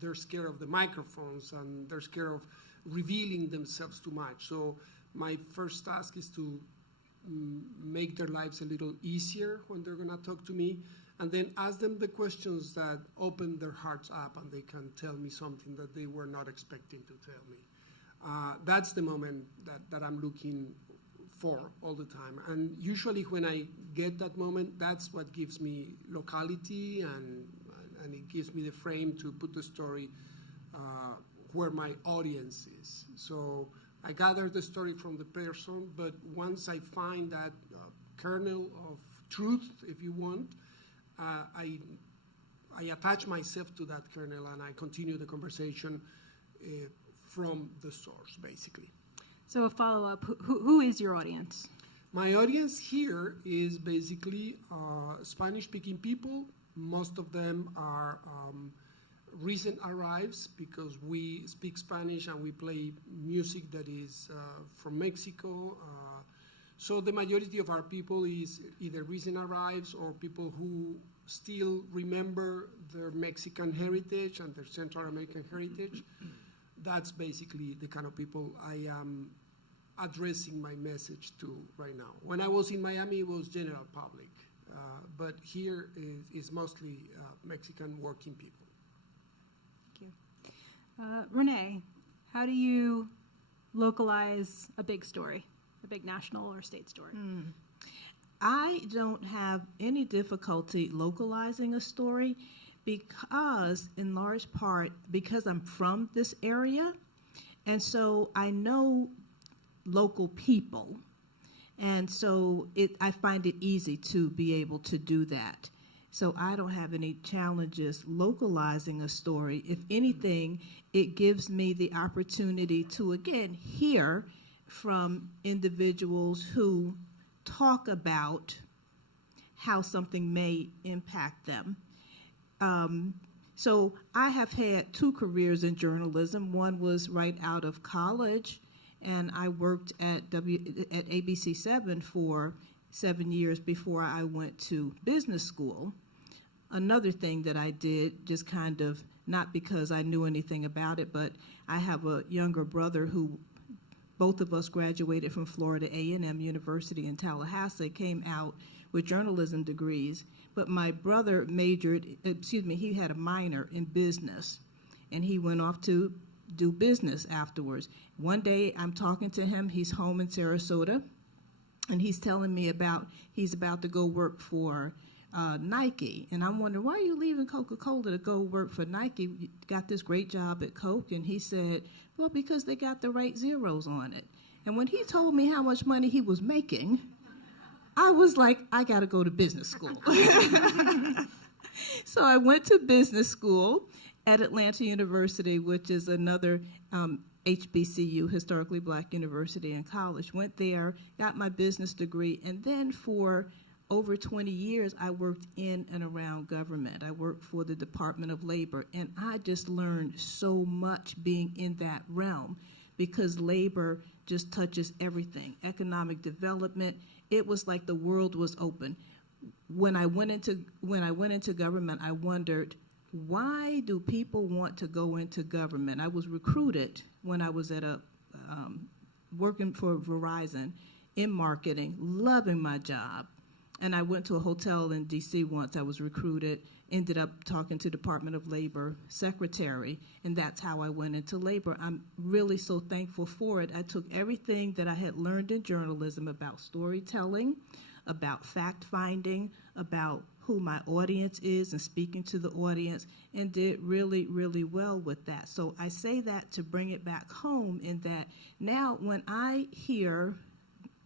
They're scared of the microphones and they're scared of revealing themselves too much. So my first task is to make their lives a little easier when they're gonna talk to me, and then ask them the questions that open their hearts up and they can tell me something that they were not expecting to tell me. That's the moment that I'm looking for all the time. And usually when I get that moment, that's what gives me locality and it gives me the frame to put the story where my audience is. So I gather the story from the person, but once I find that kernel of truth, if you want, I attach myself to that kernel and I continue the conversation from the source, basically. So a follow-up, who is your audience? My audience here is basically Spanish-speaking people. Most of them are recent arrives because we speak Spanish and we play music that is from Mexico. So the majority of our people is either recent arrives or people who still remember their Mexican heritage and their Central American heritage. That's basically the kind of people I am addressing my message to right now. When I was in Miami, it was general public, but here is mostly Mexican working people. Thank you. Renee, how do you localize a big story, a big national or state story? I don't have any difficulty localizing a story because, in large part, because I'm from this area, and so I know local people, and so I find it easy to be able to do that. So I don't have any challenges localizing a story. If anything, it gives me the opportunity to, again, hear from individuals who talk about how something may impact them. So I have had 2 careers in journalism. One was right out of college, and I worked at ABC7 for 7 years before I went to business school. Another thing that I did, just kind of, not because I knew anything about it, but I have a younger brother who, both of us graduated from Florida A&M University in Tallahassee, came out with journalism degrees, but my brother he had a minor in business, and he went off to do business afterwards. One day I'm talking to him, he's home in Sarasota, and he's telling me he's about to go work for Nike, and I'm wondering, why are you leaving Coca-Cola to go work for Nike? You got this great job at Coke. And he said, well, because they got the right zeros on it. And when he told me how much money he was making, I was like, I got to go to business school. So I went to business school at Atlanta University, which is another HBCU, historically black university and college. Went there, got my business degree, and then for over 20 years, I worked in and around government. I worked for the Department of Labor, and I just learned so much being in that realm because labor just touches everything. Economic development, it was like the world was open. When I went into government, I wondered, why do people want to go into government? I was recruited when I was at working for Verizon in marketing, loving my job. And I went to a hotel in D.C. once. I was recruited, ended up talking to Department of Labor secretary, and that's how I went into labor. I'm really so thankful for it. I took everything that I had learned in journalism about storytelling, about fact-finding, about who my audience is and speaking to the audience, and did really, really well with that. So I say that to bring it back home in that now when I hear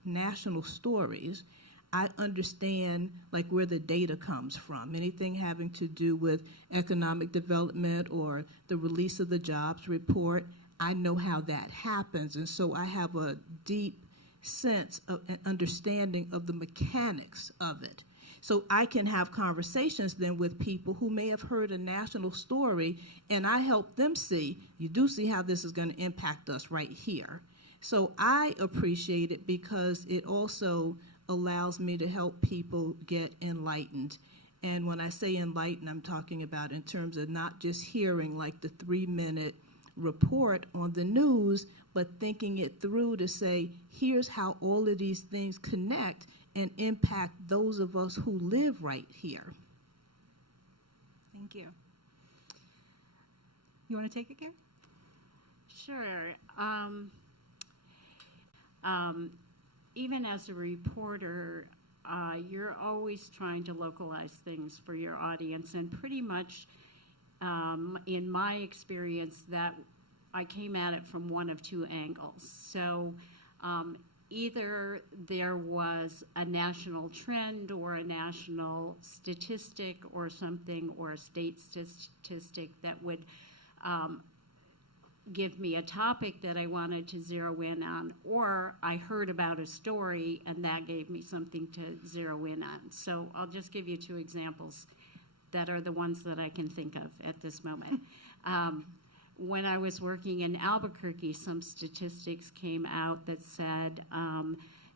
national stories, I understand like where the data comes from. Anything having to do with economic development or the release of the jobs report, I know how that happens. And so I have a deep sense of an understanding of the mechanics of it. So I can have conversations then with people who may have heard a national story, and I help them see, you do see how this is going to impact us right here. So I appreciate it because it also allows me to help people get enlightened. And when I say enlightened, I'm talking about in terms of not just hearing like the 3-minute report on the news, but thinking it through to say, here's how all of these things connect and impact those of us who live right here. Thank you. You want to take it, Karen? Sure. Even as a reporter, you're always trying to localize things for your audience, and pretty much in my experience that I came at it from one of 2 angles. So either there was a national trend or a national statistic or something, or a state statistic that would give me a topic that I wanted to zero in on, or I heard about a story and that gave me something to zero in on. So I'll just give you 2 examples that are the ones that I can think of at this moment. When I was working in Albuquerque, some statistics came out that said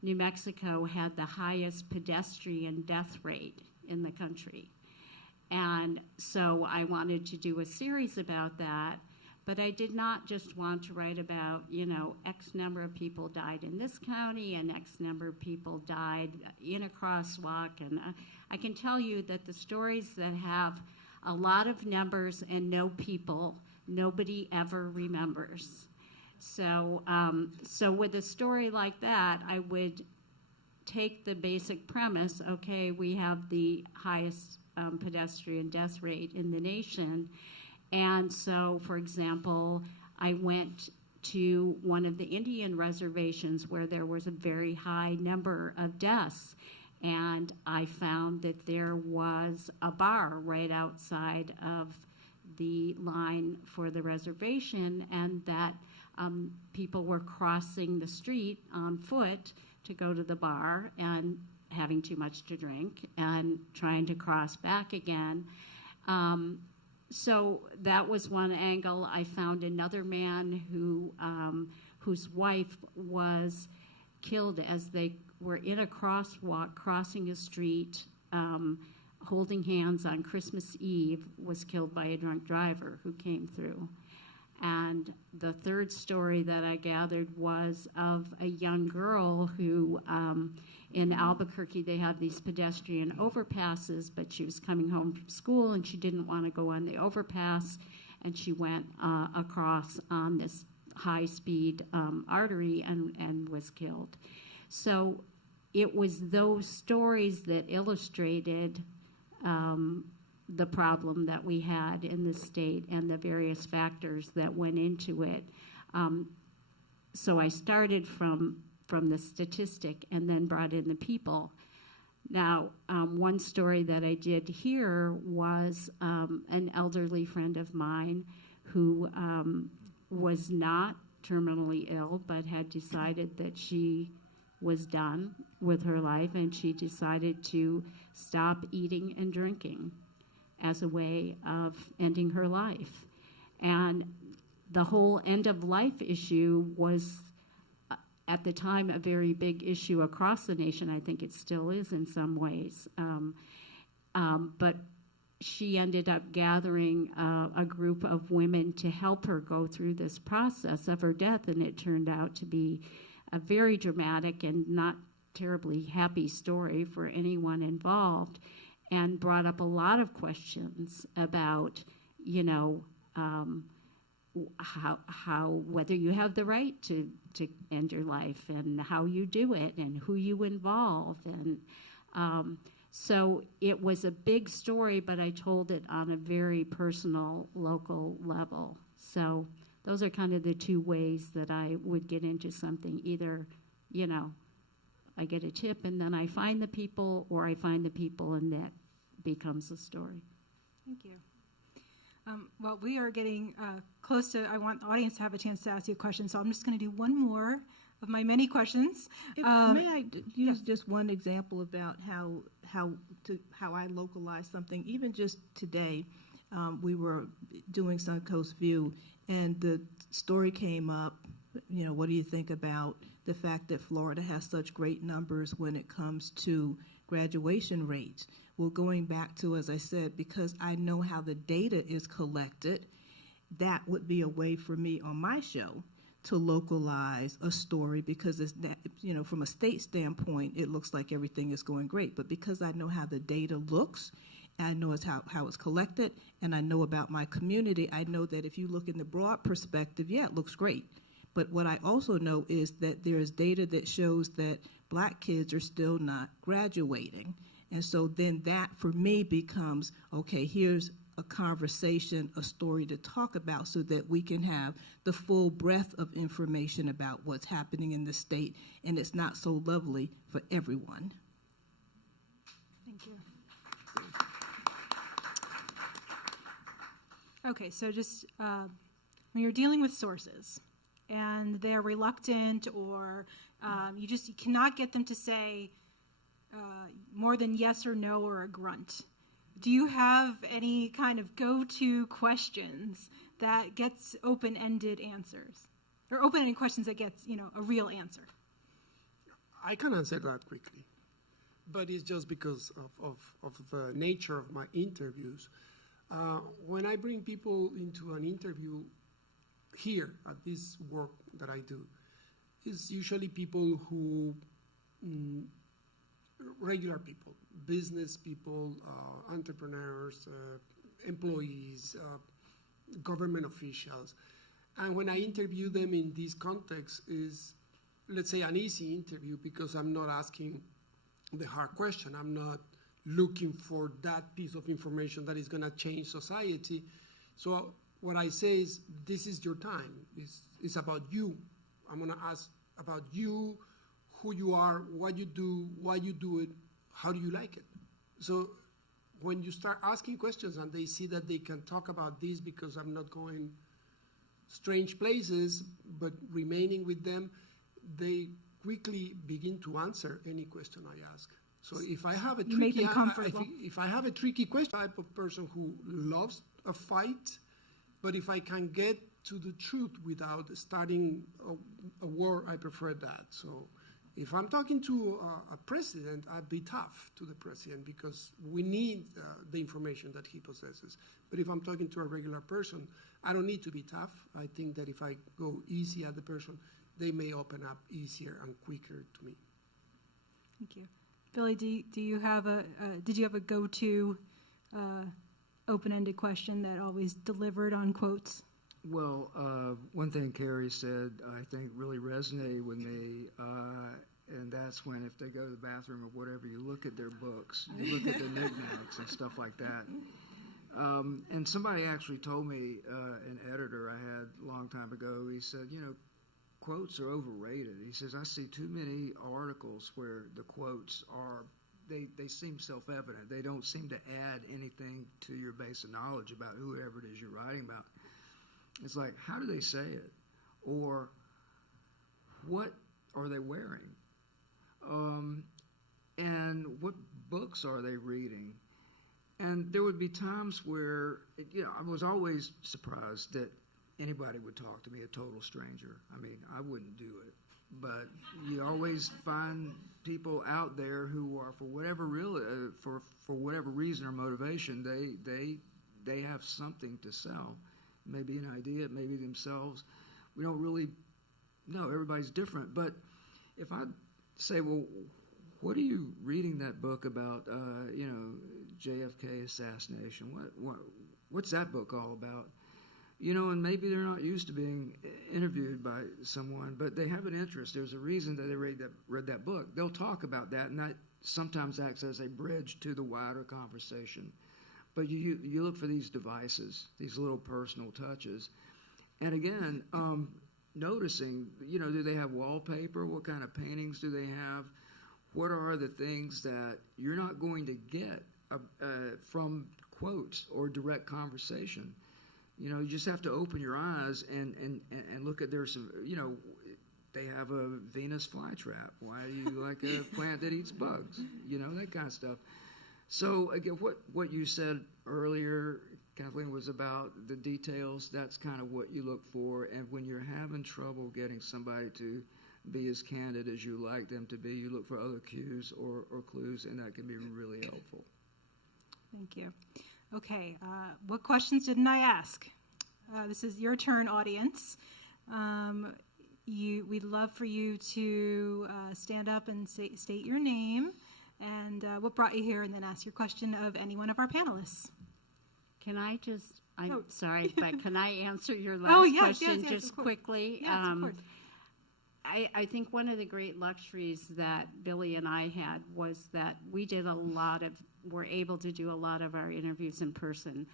New Mexico had the highest pedestrian death rate in the country. And so I wanted to do a series about that. But I did not just want to write about, X number of people died in this county and X number of people died in a crosswalk. And I can tell you that the stories that have a lot of numbers and no people, nobody ever remembers. So with a story like that, I would take the basic premise, okay, we have the highest pedestrian death rate in the nation. And so, for example, I went to one of the Indian reservations where there was a very high number of deaths. And I found that there was a bar right outside of the line for the reservation, and that people were crossing the street on foot to go to the bar and having too much to drink and trying to cross back again. So that was one angle. I found another man whose wife was killed as they were in a crosswalk crossing a street, holding hands on Christmas Eve, was killed by a drunk driver who came through. And the third story that I gathered was of a young girl who, in Albuquerque, they have these pedestrian overpasses, but she was coming home from school and she didn't want to go on the overpass, and she went across on this high-speed artery and was killed. So it was those stories that illustrated the problem that we had in the state and the various factors that went into it. So I started from the statistic and then brought in the people. Now, one story that I did hear was an elderly friend of mine who was not terminally ill but had decided that she was done with her life, and she decided to stop eating and drinking as a way of ending her life. And the whole end-of-life issue was, at the time, a very big issue across the nation. I think it still is in some ways. But she ended up gathering a group of women to help her go through this process of her death, and it turned out to be a very dramatic and not terribly happy story for anyone involved, and brought up a lot of questions about, how whether you have the right to end your life, and how you do it, and who you involve. And so it was a big story, but I told it on a very personal, local level. So those are kind of the two ways that I would get into something. Either, I get a tip and then I find the people, or I find the people and that becomes a story. Thank you. Well, we are getting close to, I want the audience to have a chance to ask you a question, so I'm just going to do one more of my many questions. May I use just one example about how I localize something? Even just today, we were doing Suncoast View, and the story came up, what do you think about the fact that Florida has such great numbers when it comes to graduation rates? Well, going back to, as I said, because I know how the data is collected, that would be a way for me on my show to localize a story, because it's that, from a state standpoint, it looks like everything is going great. But because I know how the data looks, I know it's how it's collected, and I know about my community, I know that if you look in the broad perspective, yeah, it looks great. But what I also know is that there is data that shows that Black kids are still not graduating. And so then that, for me, becomes, okay, here's a conversation, a story to talk about, so that we can have the full breadth of information about what's happening in the state, and it's not so lovely for everyone. Thank you. Okay, so just when you're dealing with sources and they're reluctant, or you cannot get them to say more than yes or no or a grunt, do you have any kind of go-to questions that gets open-ended answers, or open-ended questions that gets a real answer? I can answer that quickly, but it's just because of the nature of my interviews. When I bring people into an interview here at this work that I do, it's usually people who, regular people, business people, entrepreneurs, employees, government officials. And when I interview them in this context, is, let's say, an easy interview, because I'm not asking the hard question. I'm not looking for that piece of information that is going to change society. So what I say is, this is your time. It's about you. I'm going to ask about you, who you are, what you do, why you do it, how do you like it. So when you start asking questions and they see that they can talk about this because I'm not going strange places, but remaining with them, they quickly begin to answer any question I ask. So if I have a You make them comfortable. if I have a tricky question, I'm the type of person who loves a fight, but if I can get to the truth without starting a war, I prefer that. So if I'm talking to a president, I'd be tough to the president because we need the information that he possesses. But if I'm talking to a regular person, I don't need to be tough. I think that if I go easy at the person, they may open up easier and quicker to me. Thank you. Billy, do you have did you have a go-to open-ended question that always delivered on quotes? Well, one thing Carrie said I think really resonated with me, and that's when if they go to the bathroom or whatever, you look at their books, you look at the knickknacks and stuff like that. And somebody actually told me, an editor I had a long time ago, he said, quotes are overrated. He says, I see too many articles where the quotes are, they seem self-evident. They don't seem to add anything to your base of knowledge about whoever it is you're writing about. It's like, how do they say it? Or what are they wearing? And what books are they reading? And there would be times where, I was always surprised that anybody would talk to me, a total stranger. I mean, I wouldn't do it. But you always find people out there who are, for whatever reason or motivation, they have something to sell. Maybe an idea, maybe themselves. We don't really know. Everybody's different. But if I say, well, what are you reading that book about, JFK assassination? What's that book all about? And maybe they're not used to being interviewed by someone, but they have an interest. There's a reason that they read that book. They'll talk about that, and that sometimes acts as a bridge to the wider conversation. But you look for these devices, these little personal touches. And again, noticing, do they have wallpaper? What kind of paintings do they have? What are the things that you're not going to get from quotes or direct conversation? You just have to open your eyes and look at they have a Venus flytrap. Why do you like a plant that eats bugs? That kind of stuff. So again, what you said earlier, Kathleen, was about the details. That's kind of what you look for. And when you're having trouble getting somebody to be as candid as you like them to be, you look for other cues or clues, and that can be really helpful. Thank you. Okay, what questions didn't I ask? This is your turn, audience. We'd love for you to stand up and state your name and what brought you here, and then ask your question of any one of our panelists. Can I I'm sorry, but can I answer your last question just quickly? Yes, of course. I think one of the great luxuries that Billy and I had was that we're able to do a lot of our interviews in person.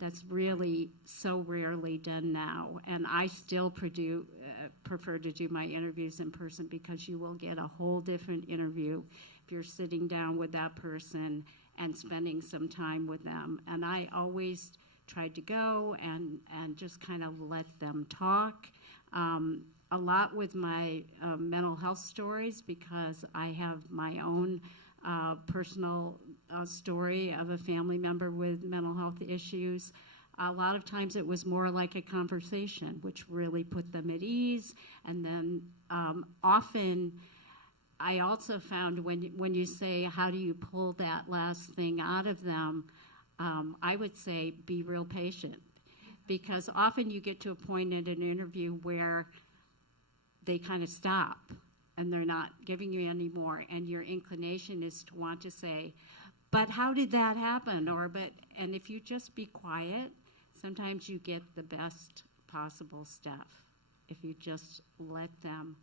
That's really so rarely done now. And I still prefer to do my interviews in person because you will get a whole different interview if you're sitting down with that person and spending some time with them. And I always tried to go and just kind of let them talk. A lot with my mental health stories because I have my own personal story of a family member with mental health issues. A lot of times it was more like a conversation, which really put them at ease. And then often I also found when you say, how do you pull that last thing out of them, I would say be real patient. Because often you get to a point in an interview where they kind of stop and they're not giving you any more, and your inclination is to want to say, but how did that happen? And if you just be quiet, sometimes you get the best possible stuff if you just let them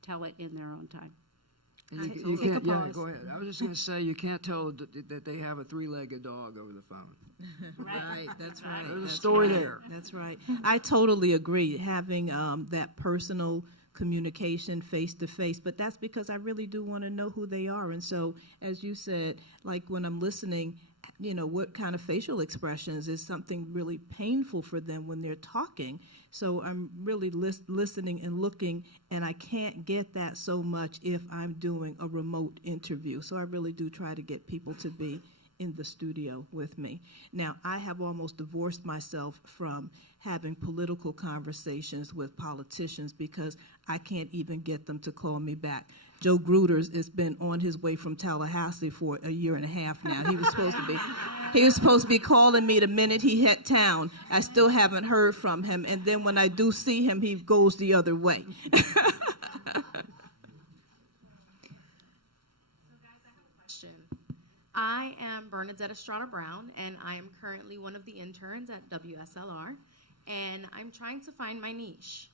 tell it in their own time. And Take you a can't, yeah, pause. go ahead. I was just going to say, you can't tell that they have a three-legged dog over the phone. Right, that's right. There's a that's story right, there. That's right. I totally agree, having that personal communication face-to-face, but that's because I really do want to know who they are. And so, as you said, like when I'm listening, what kind of facial expressions is something really painful for them when they're talking. So I'm really listening and looking, and I can't get that so much if I'm doing a remote interview. So I really do try to get people to be in the studio with me. Now, I have almost divorced myself from having political conversations with politicians because I can't even get them to call me back. Joe Gruters has been on his way from Tallahassee for a year and a half now. He was supposed to be calling me the minute he hit town. I still haven't heard from him, and then when I do see him, he goes the other way. I am Bernadette Estrada Brown, and I am currently one of the interns at WSLR, and I'm trying to find my niche.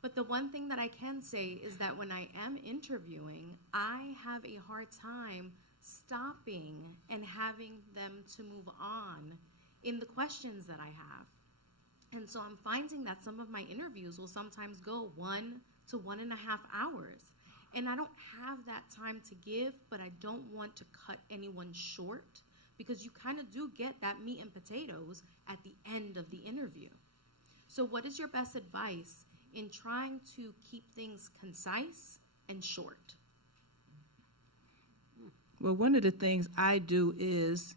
But the one thing that I can say is that when I am interviewing, I have a hard time stopping and having them to move on in the questions that I have. And so I'm finding that some of my interviews will sometimes go 1 to 1.5 hours. And I don't have that time to give, but I don't want to cut anyone short because you kind of do get that meat and potatoes at the end of the interview. So what is your best advice in trying to keep things concise and short? Well, one of the things I do is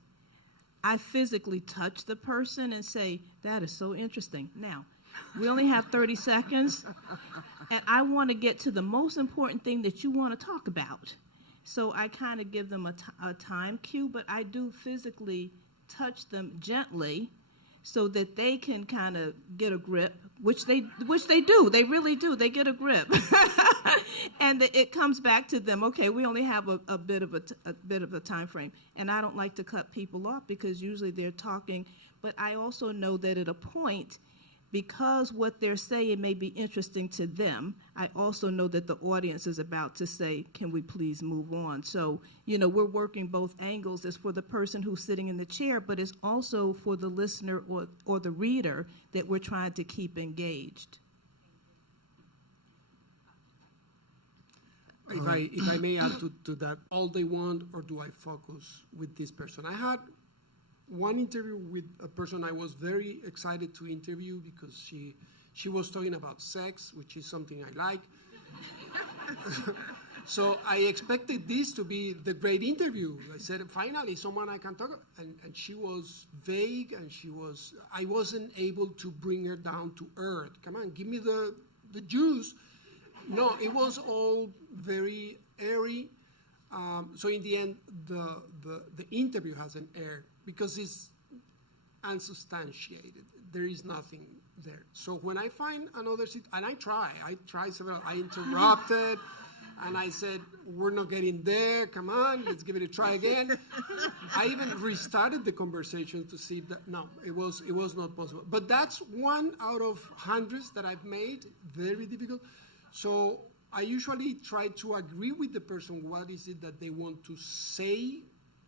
I physically touch the person and say, that is so interesting. Now, we only have 30 seconds, and I want to get to the most important thing that you want to talk about. So I kind of give them a time cue, but I do physically touch them gently so that they can kind of get a grip, which they do. They really do. They get a grip. And it comes back to them, okay, we only have a bit of a time frame. And I don't like to cut people off because usually they're talking, but I also know that at a point, because what they're saying may be interesting to them, I also know that the audience is about to say, can we please move on? So, we're working both angles. It's for the person who's sitting in the chair, but it's also for the listener or the reader that we're trying to keep engaged. If I may add to that, all they want, or do I focus with this person? I had one interview with a person I was very excited to interview because she was talking about sex, which is something I like. So I expected this to be the great interview. I said, finally, someone I can talk, and she was vague, and I wasn't able to bring her down to earth. Come on, give me the juice. No, it was all very airy. So in the end, the interview hasn't aired because it's unsubstantiated. There is nothing there. So when I find another seat, and I try several, I interrupted, and I said, we're not getting there, come on, let's give it a try again. I even restarted the conversation to see if it was not possible. But that's one out of hundreds that I've made, very difficult. So I usually try to agree with the person what is it that they want to say,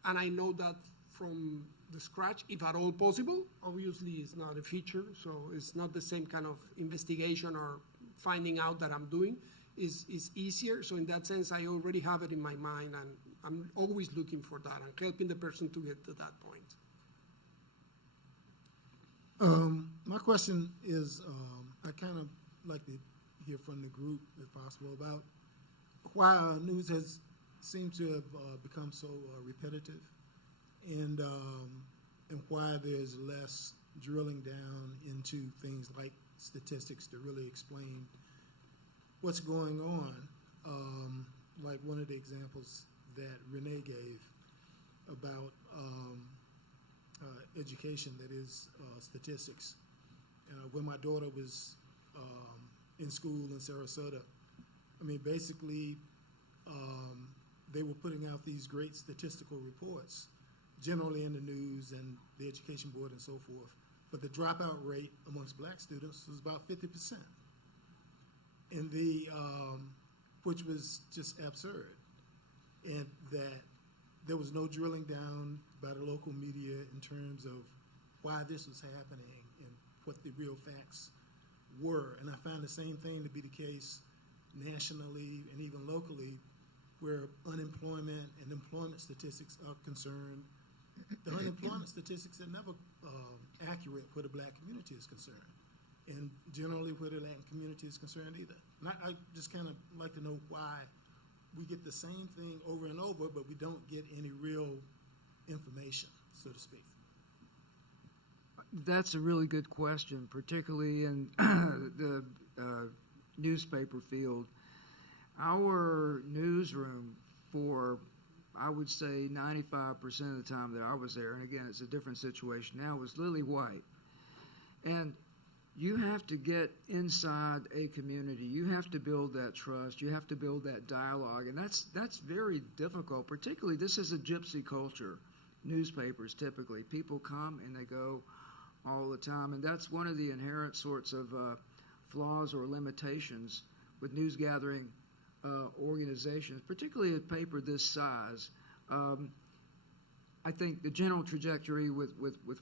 and I know that from the scratch, if at all possible. Obviously, it's not a feature, so it's not the same kind of investigation or finding out that I'm doing. Is easier, so in that sense, I already have it in my mind, and I'm always looking for that and helping the person to get to that point. My question is, I kind of like to hear from the group, if possible, about why news has seemed to have become so repetitive, and why there's less drilling down into things like statistics to really explain what's going on. Like one of the examples that Renee gave about education, that is statistics. When my daughter was in school in Sarasota, I mean, basically, they were putting out these great statistical reports, generally in the news and the education board and so forth. But the dropout rate amongst black students was about 50%. And which was just absurd. and that there was no drilling down by the local media in terms of why this was happening and what the real facts were. And I find the same thing to be the case nationally and even locally, where unemployment and employment statistics are concerned. The unemployment statistics are never accurate where the black community is concerned, and generally where the Latin community is concerned either. And I just kind of like to know why we get the same thing over and over, but we don't get any real information, so to speak. That's a really good question, particularly in the newspaper field. Our newsroom, for I would say 95% of the time that I was there, and again, it's a different situation now, was lily white. And you have to get inside a community. You have to build that trust. You have to build that dialogue, and that's very difficult. Particularly, this is a gypsy culture. Newspapers, typically, people come and they go all the time, and that's one of the inherent sorts of flaws or limitations with news gathering organizations, particularly a paper this size. I think the general trajectory with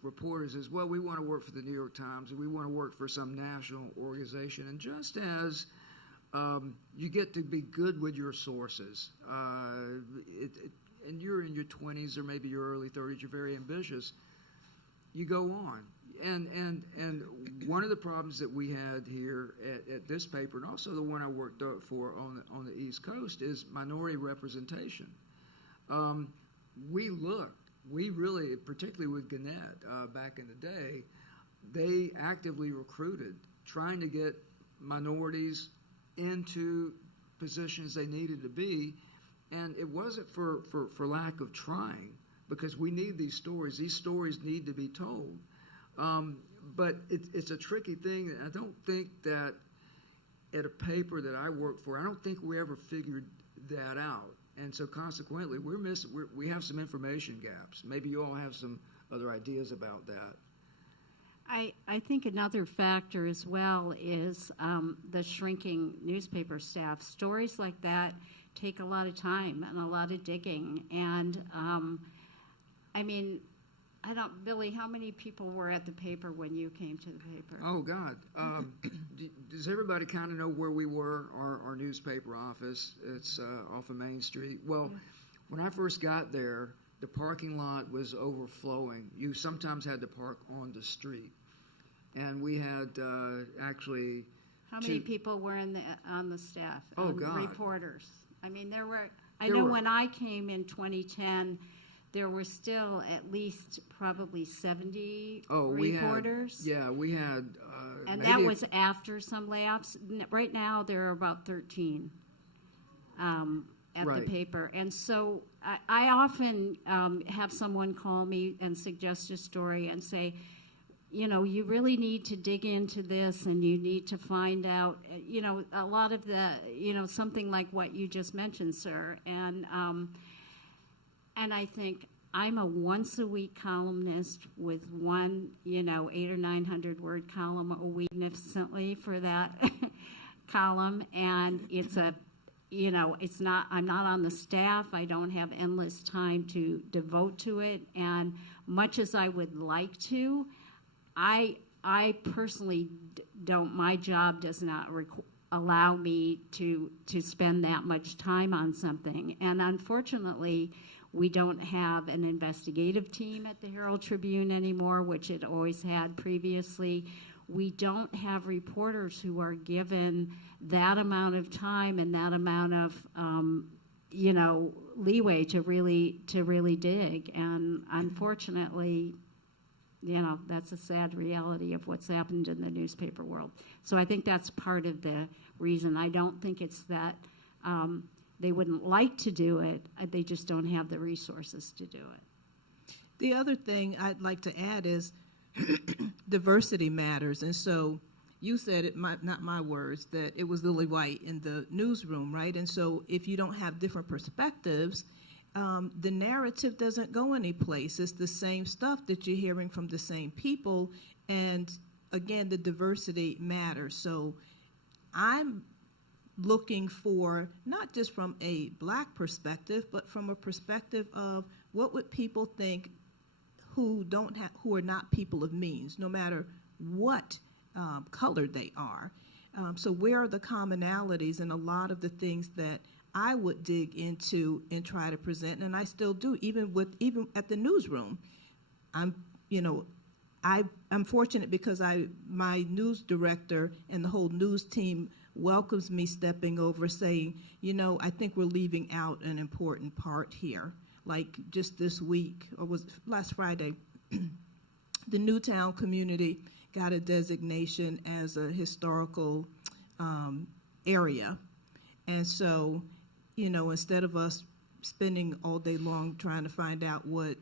reporters is, well, we want to work for the New York Times, and we want to work for some national organization. And just as you get to be good with your sources, and you're in your 20s or maybe your early 30s, you're very ambitious, you go on. And one of the problems that we had here at this paper, and also the one I worked for on the East Coast, is minority representation. We really, particularly with Gannett back in the day, they actively recruited, trying to get minorities into positions they needed to be, and it wasn't for lack of trying, because we need these stories. These stories need to be told. But it's a tricky thing. I don't think that at a paper that I work for, I don't think we ever figured that out. And so consequently, we have some information gaps. Maybe you all have some other ideas about that. I think another factor as well is the shrinking newspaper staff. Stories like that take a lot of time and a lot of digging. And Billy, how many people were at the paper when you came to the paper? Oh, God. Does everybody kind of know where we were, our newspaper office? It's off of Main Street. Well, when I first got there, the parking lot was overflowing. You sometimes had to park on the street. And we had actually... How many people were on the staff? Oh, God. Reporters. I mean, I know when I came in 2010... there were still at least probably 70 reporters. We had... and that was after some layoffs. Right now, there are about 13 at the paper. And so I often have someone call me and suggest a story and say, you really need to dig into this, and you need to find out, a lot of the, something like what you just mentioned, sir. And I think I'm a once-a-week columnist with one, 800 or 900 word column a week, magnificently for that column. And it's I'm not on the staff. I don't have endless time to devote to it. And much as I would like to, I personally don't. My job does not allow me to spend that much time on something. And unfortunately, we don't have an investigative team at the Herald-Tribune anymore, which it always had previously. We don't have reporters who are given that amount of time and that amount of, leeway to really dig. And unfortunately, that's a sad reality of what's happened in the newspaper world. So I think that's part of the reason. I don't think it's that they wouldn't like to do it. They just don't have the resources to do it. The other thing I'd like to add is diversity matters. And so you said it, not my words, that it was lily white in the newsroom, right? And so if you don't have different perspectives, the narrative doesn't go anyplace. It's the same stuff that you're hearing from the same people. And again, the diversity matters. So I'm looking for, not just from a Black perspective, but from a perspective of what would people think who are not people of means, no matter what color they are. So where are the commonalities in a lot of the things that I would dig into and try to present, and I still do, even at the newsroom. I'm fortunate because my news director and the whole news team welcomes me stepping over, saying, I think we're leaving out an important part here. Like just this week, or was last Friday, the Newtown community got a designation as a historical area. And so, instead of us spending all day long trying to find out what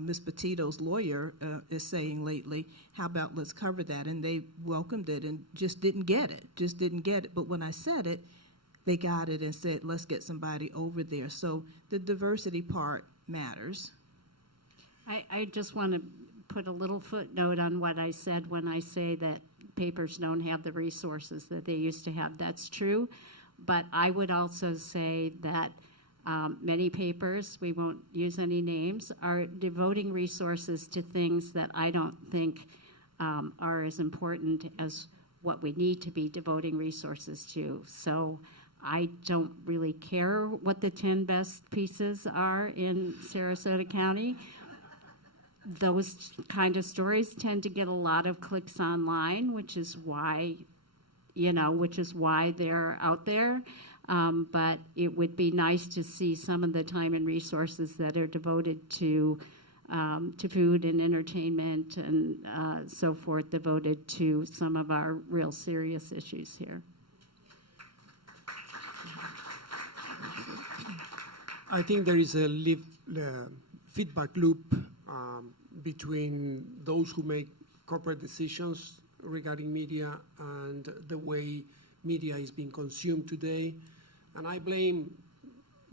Ms. Petito's lawyer is saying lately, how about let's cover that? And they welcomed it and just didn't get it. But when I said it, they got it and said, let's get somebody over there. So the diversity part matters. I just want to put a little footnote on what I said when I say that papers don't have the resources that they used to have. That's true. But I would also say that many papers, we won't use any names, are devoting resources to things that I don't think are as important as what we need to be devoting resources to. So I don't really care what the 10 best pieces are in Sarasota County. Those kind of stories tend to get a lot of clicks online, which is why they're out there. But it would be nice to see some of the time and resources that are devoted to food and entertainment and so forth, devoted to some of our real serious issues here. I think there is a feedback loop between those who make corporate decisions regarding media and the way media is being consumed today. And I blame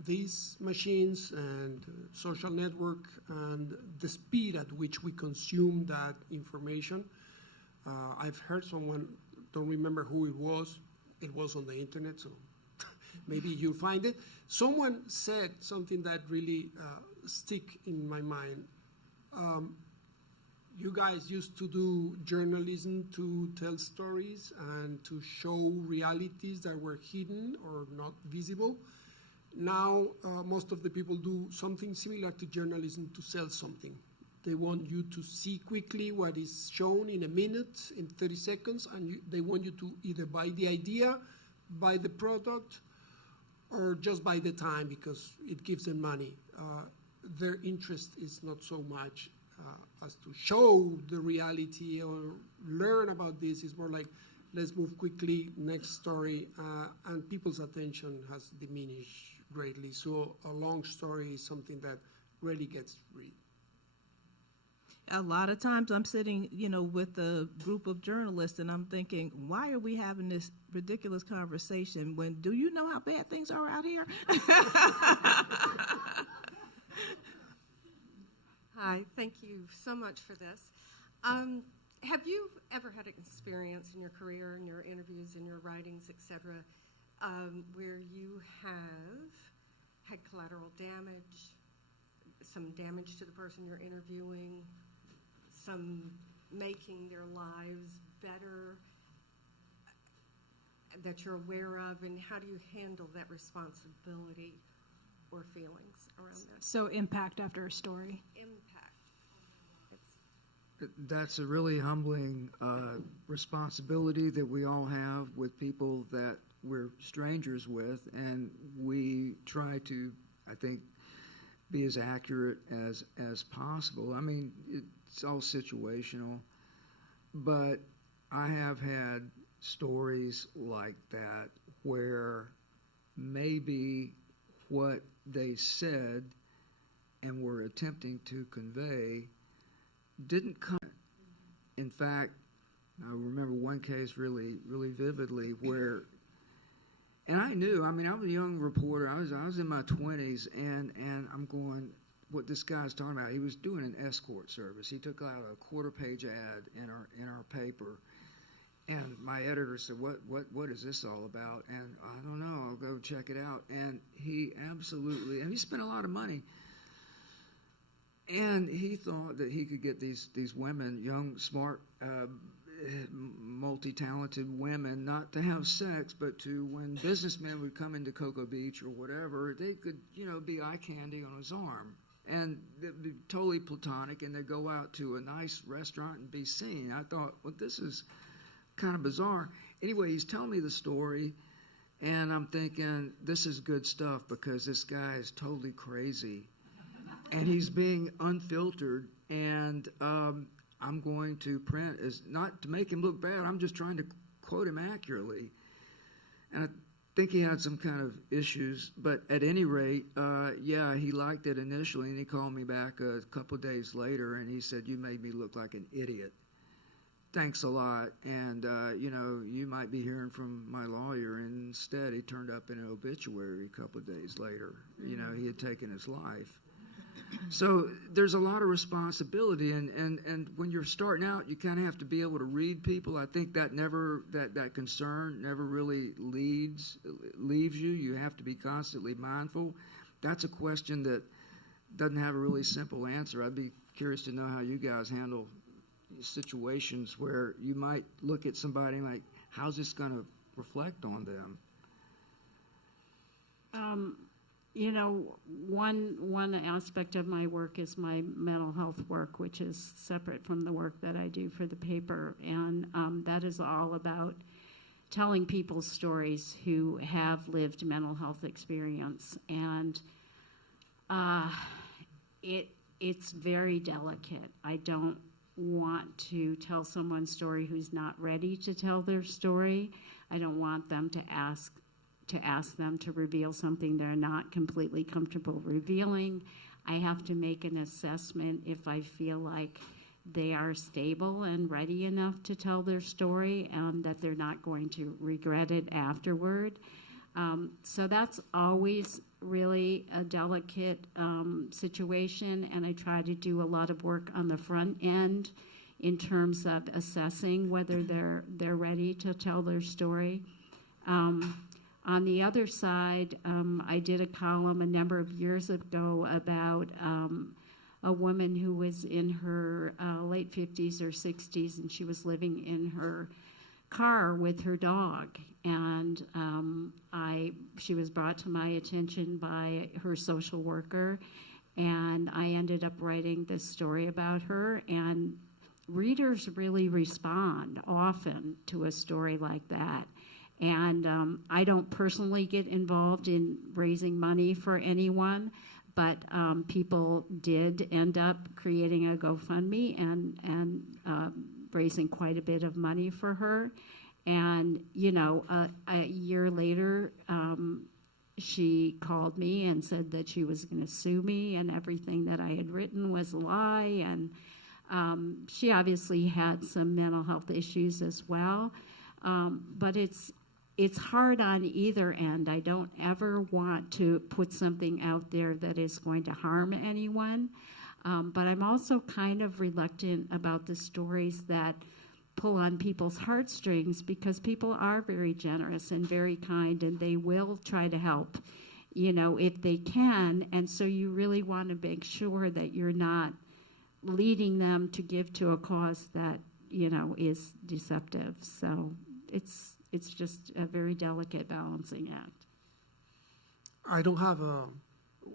these machines and social network and the speed at which we consume that information. I've heard someone, don't remember who it was on the internet, so maybe you'll find it. Someone said something that really stick in my mind. You guys used to do journalism to tell stories and to show realities that were hidden or not visible. Now, most of the people do something similar to journalism to sell something. They want you to see quickly what is shown in a minute, in 30 seconds, and they want you to either buy the idea, buy the product, or just buy the time because it gives them money. Their interest is not so much as to show the reality or learn about this. It's more like, let's move quickly, next story, and people's attention has diminished greatly. So a long story is something that rarely gets read. A lot of times I'm sitting, with a group of journalists and I'm thinking, why are we having this ridiculous conversation when, do you know how bad things are out here? Hi, thank you so much for this. Have you ever had an experience in your career, in your interviews, in your writings, etc., where you have had collateral damage, some damage to the person you're interviewing, some making their lives better that you're aware of, and how do you handle that responsibility or feelings around that? So impact after a story. Impact. That's a really humbling responsibility that we all have with people that we're strangers with, and we try to, I think, be as accurate as possible. I mean, it's all situational, but I have had stories like that where maybe what they said and were attempting to convey didn't come. In fact, I remember one case really, really vividly where, and I knew, I was a young reporter, I was in my 20s, and I'm going, what this guy's talking about, he was doing an escort service. He took out a quarter-page ad in our paper, And my editor said, what is this all about? And I don't know, I'll go check it out. And he he spent a lot of money. And he thought that he could get these women, young, smart, multi-talented women, not to have sex, but to, when businessmen would come into Cocoa Beach or whatever, they could, be eye candy on his arm. And they'd be totally platonic, and they'd go out to a nice restaurant and be seen. I thought, well, this is kind of bizarre. Anyway, he's telling me the story, and I'm thinking, this is good stuff because this guy is totally crazy. And he's being unfiltered, and I'm going to print, as not to make him look bad, I'm just trying to quote him accurately. And I think he had some kind of issues, but at any rate, he liked it initially, and he called me back a couple of days later, and he said, "You made me look like an idiot. Thanks a lot, and you might be hearing from my lawyer." And instead, he turned up in an obituary a couple of days later. He had taken his life. So there's a lot of responsibility, and when you're starting out, you kind of have to be able to read people. I think that that concern never really leaves you. You have to be constantly mindful. That's a question that doesn't have a really simple answer. I'd be curious to know how you guys handle situations where you might look at somebody like, how's this going to reflect on them? One aspect of my work is my mental health work, which is separate from the work that I do for the paper. And that is all about telling people's stories who have lived mental health experience. And it's very delicate. I don't want to tell someone's story who's not ready to tell their story. I don't want them to ask them to reveal something they're not completely comfortable revealing. I have to make an assessment if I feel like they are stable and ready enough to tell their story and that they're not going to regret it afterward. So that's always really a delicate situation, and I try to do a lot of work on the front end in terms of assessing whether they're ready to tell their story. On the other side, I did a column a number of years ago about a woman who was in her late 50s or 60s, and she was living in her car with her dog. And she was brought to my attention by her social worker, and I ended up writing this story about her. And readers really respond often to a story like that. And I don't personally get involved in raising money for anyone, but people did end up creating a GoFundMe and raising quite a bit of money for her. And, a year later, she called me and said that she was going to sue me and everything that I had written was a lie. And she obviously had some mental health issues as well. But it's hard on either end. I don't ever want to put something out there that is going to harm anyone. But I'm also kind of reluctant about the stories that pull on people's heartstrings, because people are very generous and very kind, and they will try to help, if they can. And so you really want to make sure that you're not leading them to give to a cause that, is deceptive. So it's just a very delicate balancing act. I don't have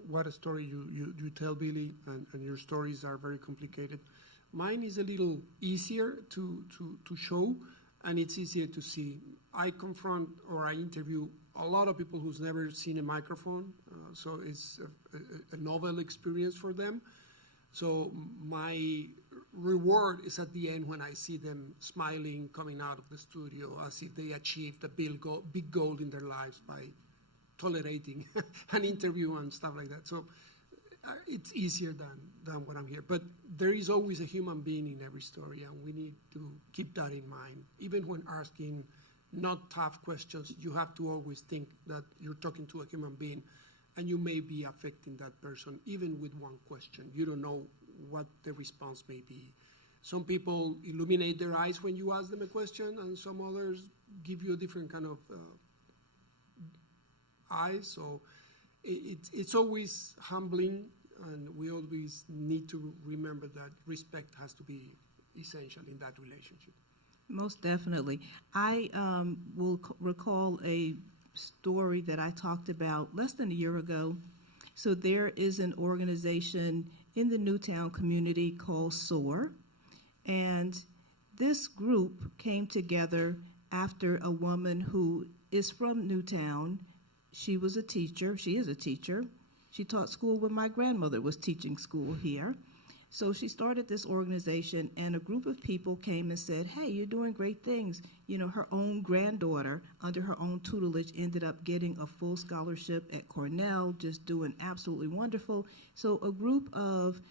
what a story you tell, Billy, and your stories are very complicated. Mine is a little easier to show, and it's easier to see. I confront or I interview a lot of people who's never seen a microphone, so it's a novel experience for them. So my reward is at the end when I see them smiling, coming out of the studio as if they achieved a big goal in their lives by tolerating an interview and stuff like that. So it's easier than what I'm here. But there is always a human being in every story, and we need to keep that in mind. Even when asking not tough questions, you have to always think that you're talking to a human being, and you may be affecting that person even with one question. You don't know what the response may be. Some people illuminate their eyes when you ask them a question, and some others give you a different kind of eyes. So it's always humbling, and we always need to remember that respect has to be essential in that relationship. Most definitely. I will recall a story that I talked about less than a year ago. So there is an organization in the Newtown community called SOAR, and this group came together after a woman who is from Newtown. She was a teacher. She is a teacher. She taught school when my grandmother was teaching school here. So she started this organization, and a group of people came and said, hey, you're doing great things. You know, her own granddaughter, under her own tutelage, ended up getting a full scholarship at Cornell, just doing absolutely wonderful. So a group of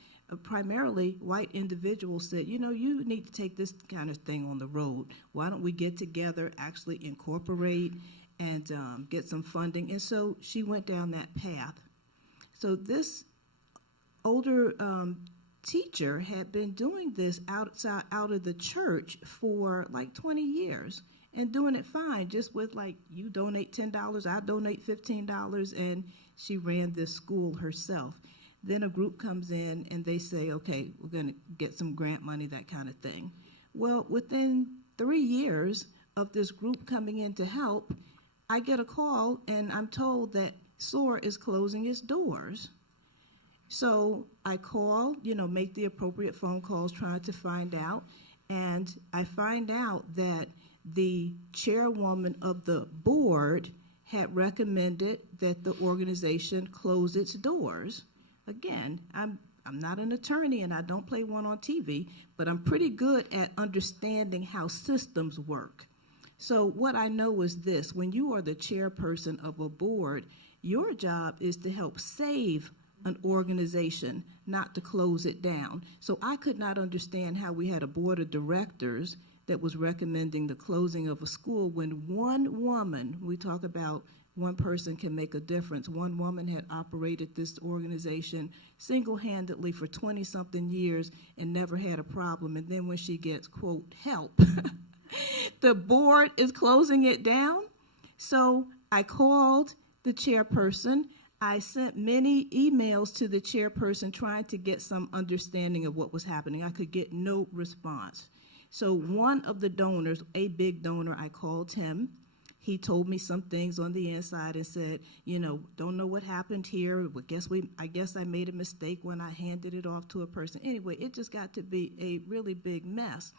primarily white individuals said, you know, you need to take this kind of thing on the road. Why don't we get together, actually incorporate, and get some funding? And so she went down that path. So this older teacher had been doing this out of the church for like 20 years and doing it fine, just with like, you donate $10, I donate $15, and she ran this school herself. Then a group comes in and they say, okay, we're going to get some grant money, that kind of thing. Well, within 3 years of this group coming in to help, I get a call and I'm told that SOAR is closing its doors. So I call, make the appropriate phone calls trying to find out, and I find out that the chairwoman of the board had recommended that the organization close its doors. Again, I'm not an attorney and I don't play one on TV, but I'm pretty good at understanding how systems work. So what I know is this: when you are the chairperson of a board, your job is to help save an organization, not to close it down. So I could not understand how we had a board of directors that was recommending the closing of a school when one woman, we talk about one person can make a difference, one woman had operated this organization single-handedly for 20-something years and never had a problem. And then when she gets, quote, help, the board is closing it down. So I called the chairperson. I sent many emails to the chairperson trying to get some understanding of what was happening. I could get no response. So one of the donors, a big donor, I called him. He told me some things on the inside and said, don't know what happened here. I guess I made a mistake when I handed it off to a person. Anyway, it just got to be a really big mess.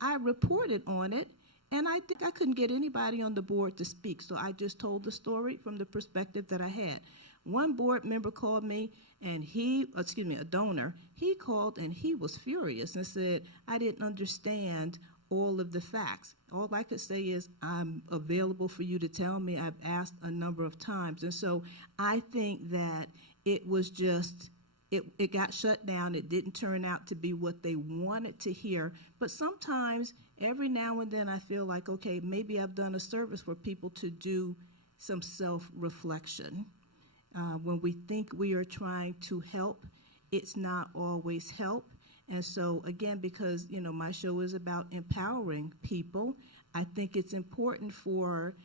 I reported on it, and I think I couldn't get anybody on the board to speak, so I just told the story from the perspective that I had. One board member called me, and a donor, he called and he was furious and said, I didn't understand all of the facts. All I could say is, I'm available for you to tell me. I've asked a number of times. And so I think that it was just, it got shut down. It didn't turn out to be what they wanted to hear. But sometimes, every now and then, I feel like, okay, maybe I've done a service for people to do some self-reflection. When we think we are trying to help, it's not always help. And so, again, because, my show is about empowering people, I think it's important for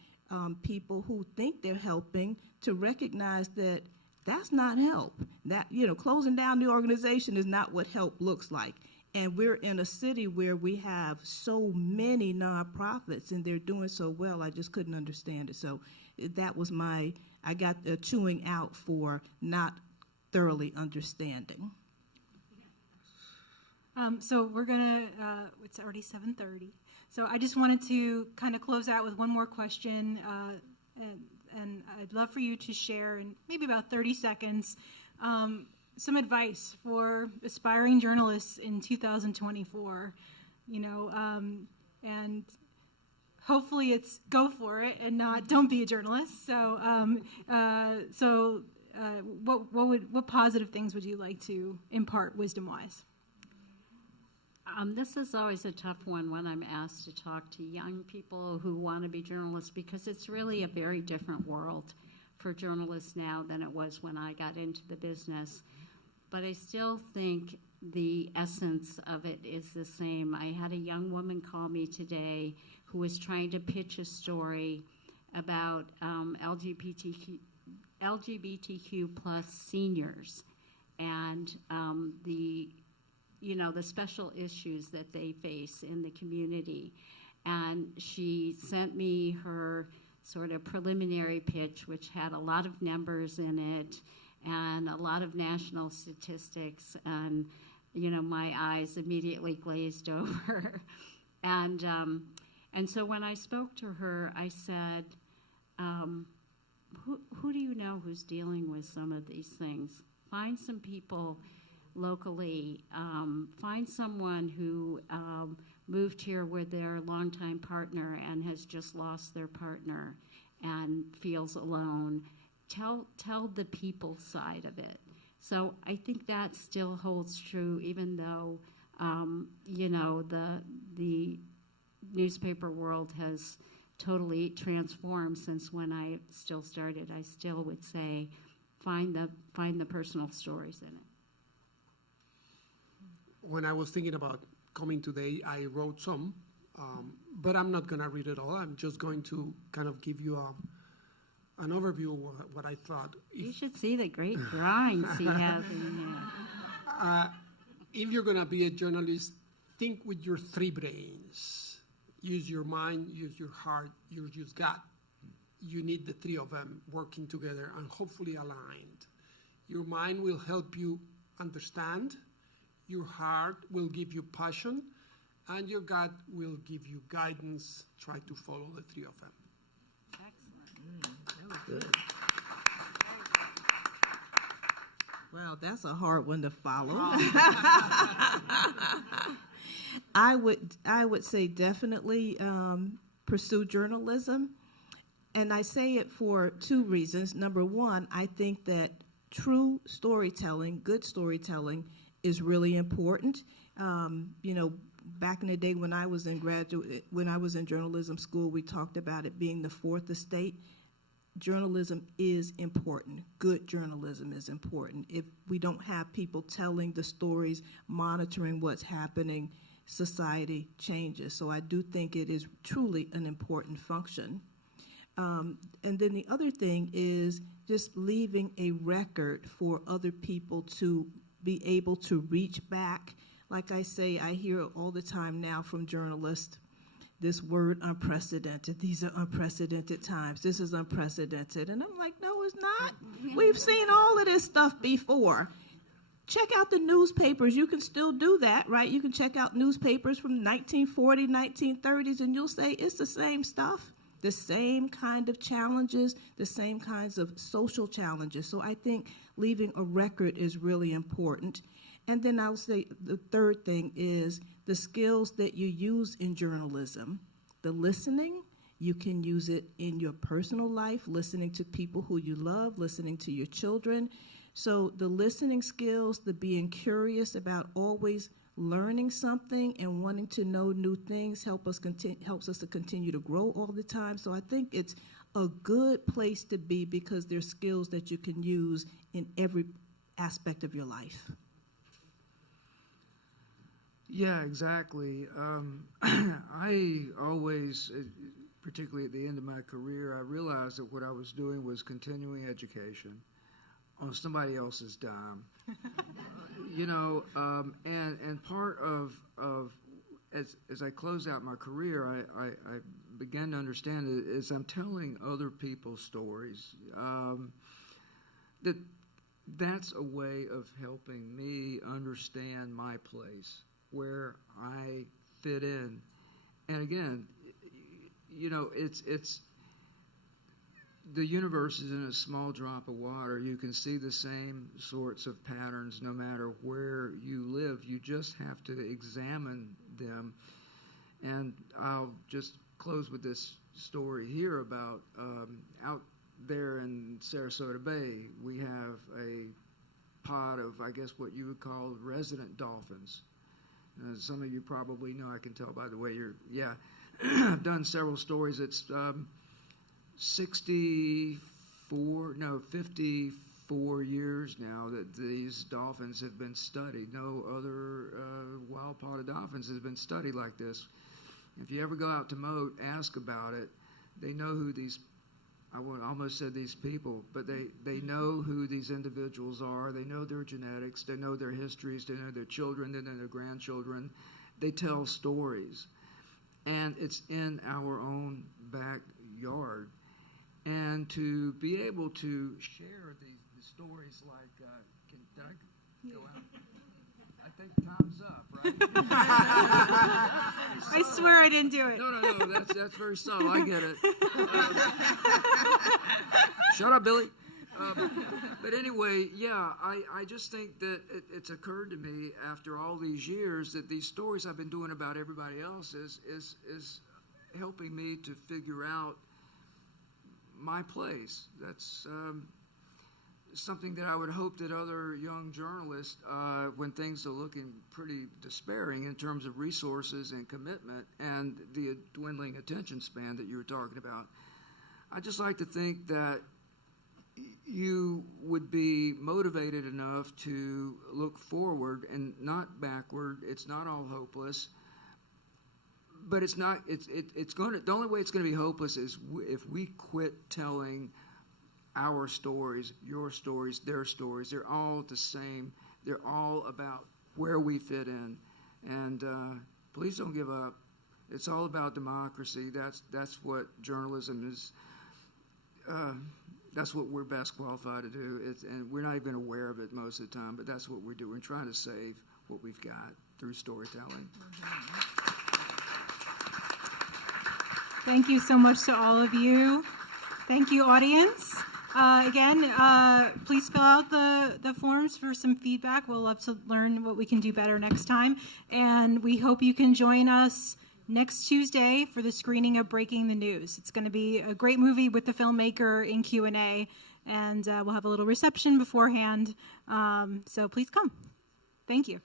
people who think they're helping to recognize that that's not help. That, closing down the organization is not what help looks like. And we're in a city where we have so many nonprofits, and they're doing so well, I just couldn't understand it. So that was I got the chewing out for not thoroughly understanding. So we're going to, it's already 7:30. So I just wanted to kind of close out with one more question, and I'd love for you to share in maybe about 30 seconds some advice for aspiring journalists in 2024, and hopefully it's go for it and not don't be a journalist. So, what positive things would you like to impart wisdom-wise? This is always a tough one when I'm asked to talk to young people who want to be journalists, because it's really a very different world for journalists now than it was when I got into the business. But I still think the essence of it is the same. I had a young woman call me today who was trying to pitch a story about LGBTQ plus seniors and the special issues that they face in the community. And she sent me her sort of preliminary pitch, which had a lot of numbers in it and a lot of national statistics, and my eyes immediately glazed over. And so when I spoke to her, I said, who do you know who's dealing with some of these things? Find some people locally. Find someone who moved here with their longtime partner and has just lost their partner and feels alone. Tell the people side of it. So I think that still holds true, even though the newspaper world has totally transformed since when I still started. I still would say find the personal stories in it. When I was thinking about coming today, I wrote some, but I'm not going to read it all. I'm just going to kind of give you an overview of what I thought. You should see the great drawings he has in here. If you're going to be a journalist, think with your three brains. Use your mind, use your heart, use your gut. You need the three of them working together and hopefully aligned. Your mind will help you understand. Your heart will give you passion, and your gut will give you guidance. Try to follow the three of them. Excellent. That was good. Wow, that's a hard one to follow. I would say definitely pursue journalism, and I say it for two reasons. Number one, I think that true storytelling, good storytelling, is really important. Back in the day when I was in journalism school, we talked about it being the fourth estate. Journalism is important. Good journalism is important. If we don't have people telling the stories, monitoring what's happening, society changes. So I do think it is truly an important function. And then the other thing is just leaving a record for other people to be able to reach back. Like I say, I hear all the time now from journalists, this word unprecedented. These are unprecedented times. This is unprecedented. And I'm like, no, it's not. We've seen all of this stuff before. Check out the newspapers. You can still do that, right? You can check out newspapers from 1940, 1930s, and you'll say it's the same stuff, the same kind of challenges, the same kinds of social challenges. So I think leaving a record is really important. And then I'll say the third thing is the skills that you use in journalism. The listening, you can use it in your personal life, listening to people who you love, listening to your children. So the listening skills, the being curious about always learning something and wanting to know new things helps us to continue to grow all the time. So I think it's a good place to be because there's skills that you can use in every aspect of your life. Yeah, exactly. I always, particularly at the end of my career, I realized that what I was doing was continuing education on somebody else's dime. And part of as I closed out my career, I began to understand that as I'm telling other people's stories, that's a way of helping me understand my place, where I fit in. And again, it's the universe is in a small drop of water. You can see the same sorts of patterns no matter where you live. You just have to examine them. And I'll just close with this story here about out there in Sarasota Bay, we have a pod of, I guess, what you would call resident dolphins. Some of you probably know, I can tell by the way I've done several stories. It's 54 4 years now that these dolphins have been studied. No other wild-potted dolphins has been studied like this. If you ever go out to Moat, ask about it. They know who these, I almost said these people, but they know who these individuals are. They know their genetics. They know their histories. They know their children. They know their grandchildren. They tell stories. And it's in our own backyard. And to be able to share the stories like, did I go out? I think time's up, right? I swear I didn't do it. No, that's very subtle. I get it. Shut up, Billy. But anyway, yeah, I just think that it's occurred to me after all these years that these stories I've been doing about everybody else is helping me to figure out my place. That's something that I would hope that other young journalists, when things are looking pretty despairing in terms of resources and commitment and the dwindling attention span that you were talking about, I'd just like to think that you would be motivated enough to look forward and not backward. It's not all hopeless. But it's not. It's going to. The only way it's going to be hopeless is if we quit telling our stories, your stories, their stories. They're all the same. They're all about where we fit in. And please don't give up. It's all about democracy. That's what journalism is. That's what we're best qualified to do. And we're not even aware of it most of the time. But that's what we're doing. We're trying to save what we've got through storytelling. Thank you so much to all of you. Thank you, audience. Again, please fill out the forms for some feedback. We'll love to learn what we can do better next time. And we hope you can join us next Tuesday for the screening of Breaking the News. It's going to be a great movie with the filmmaker in Q&A, and we'll have a little reception beforehand. So please come. Thank you.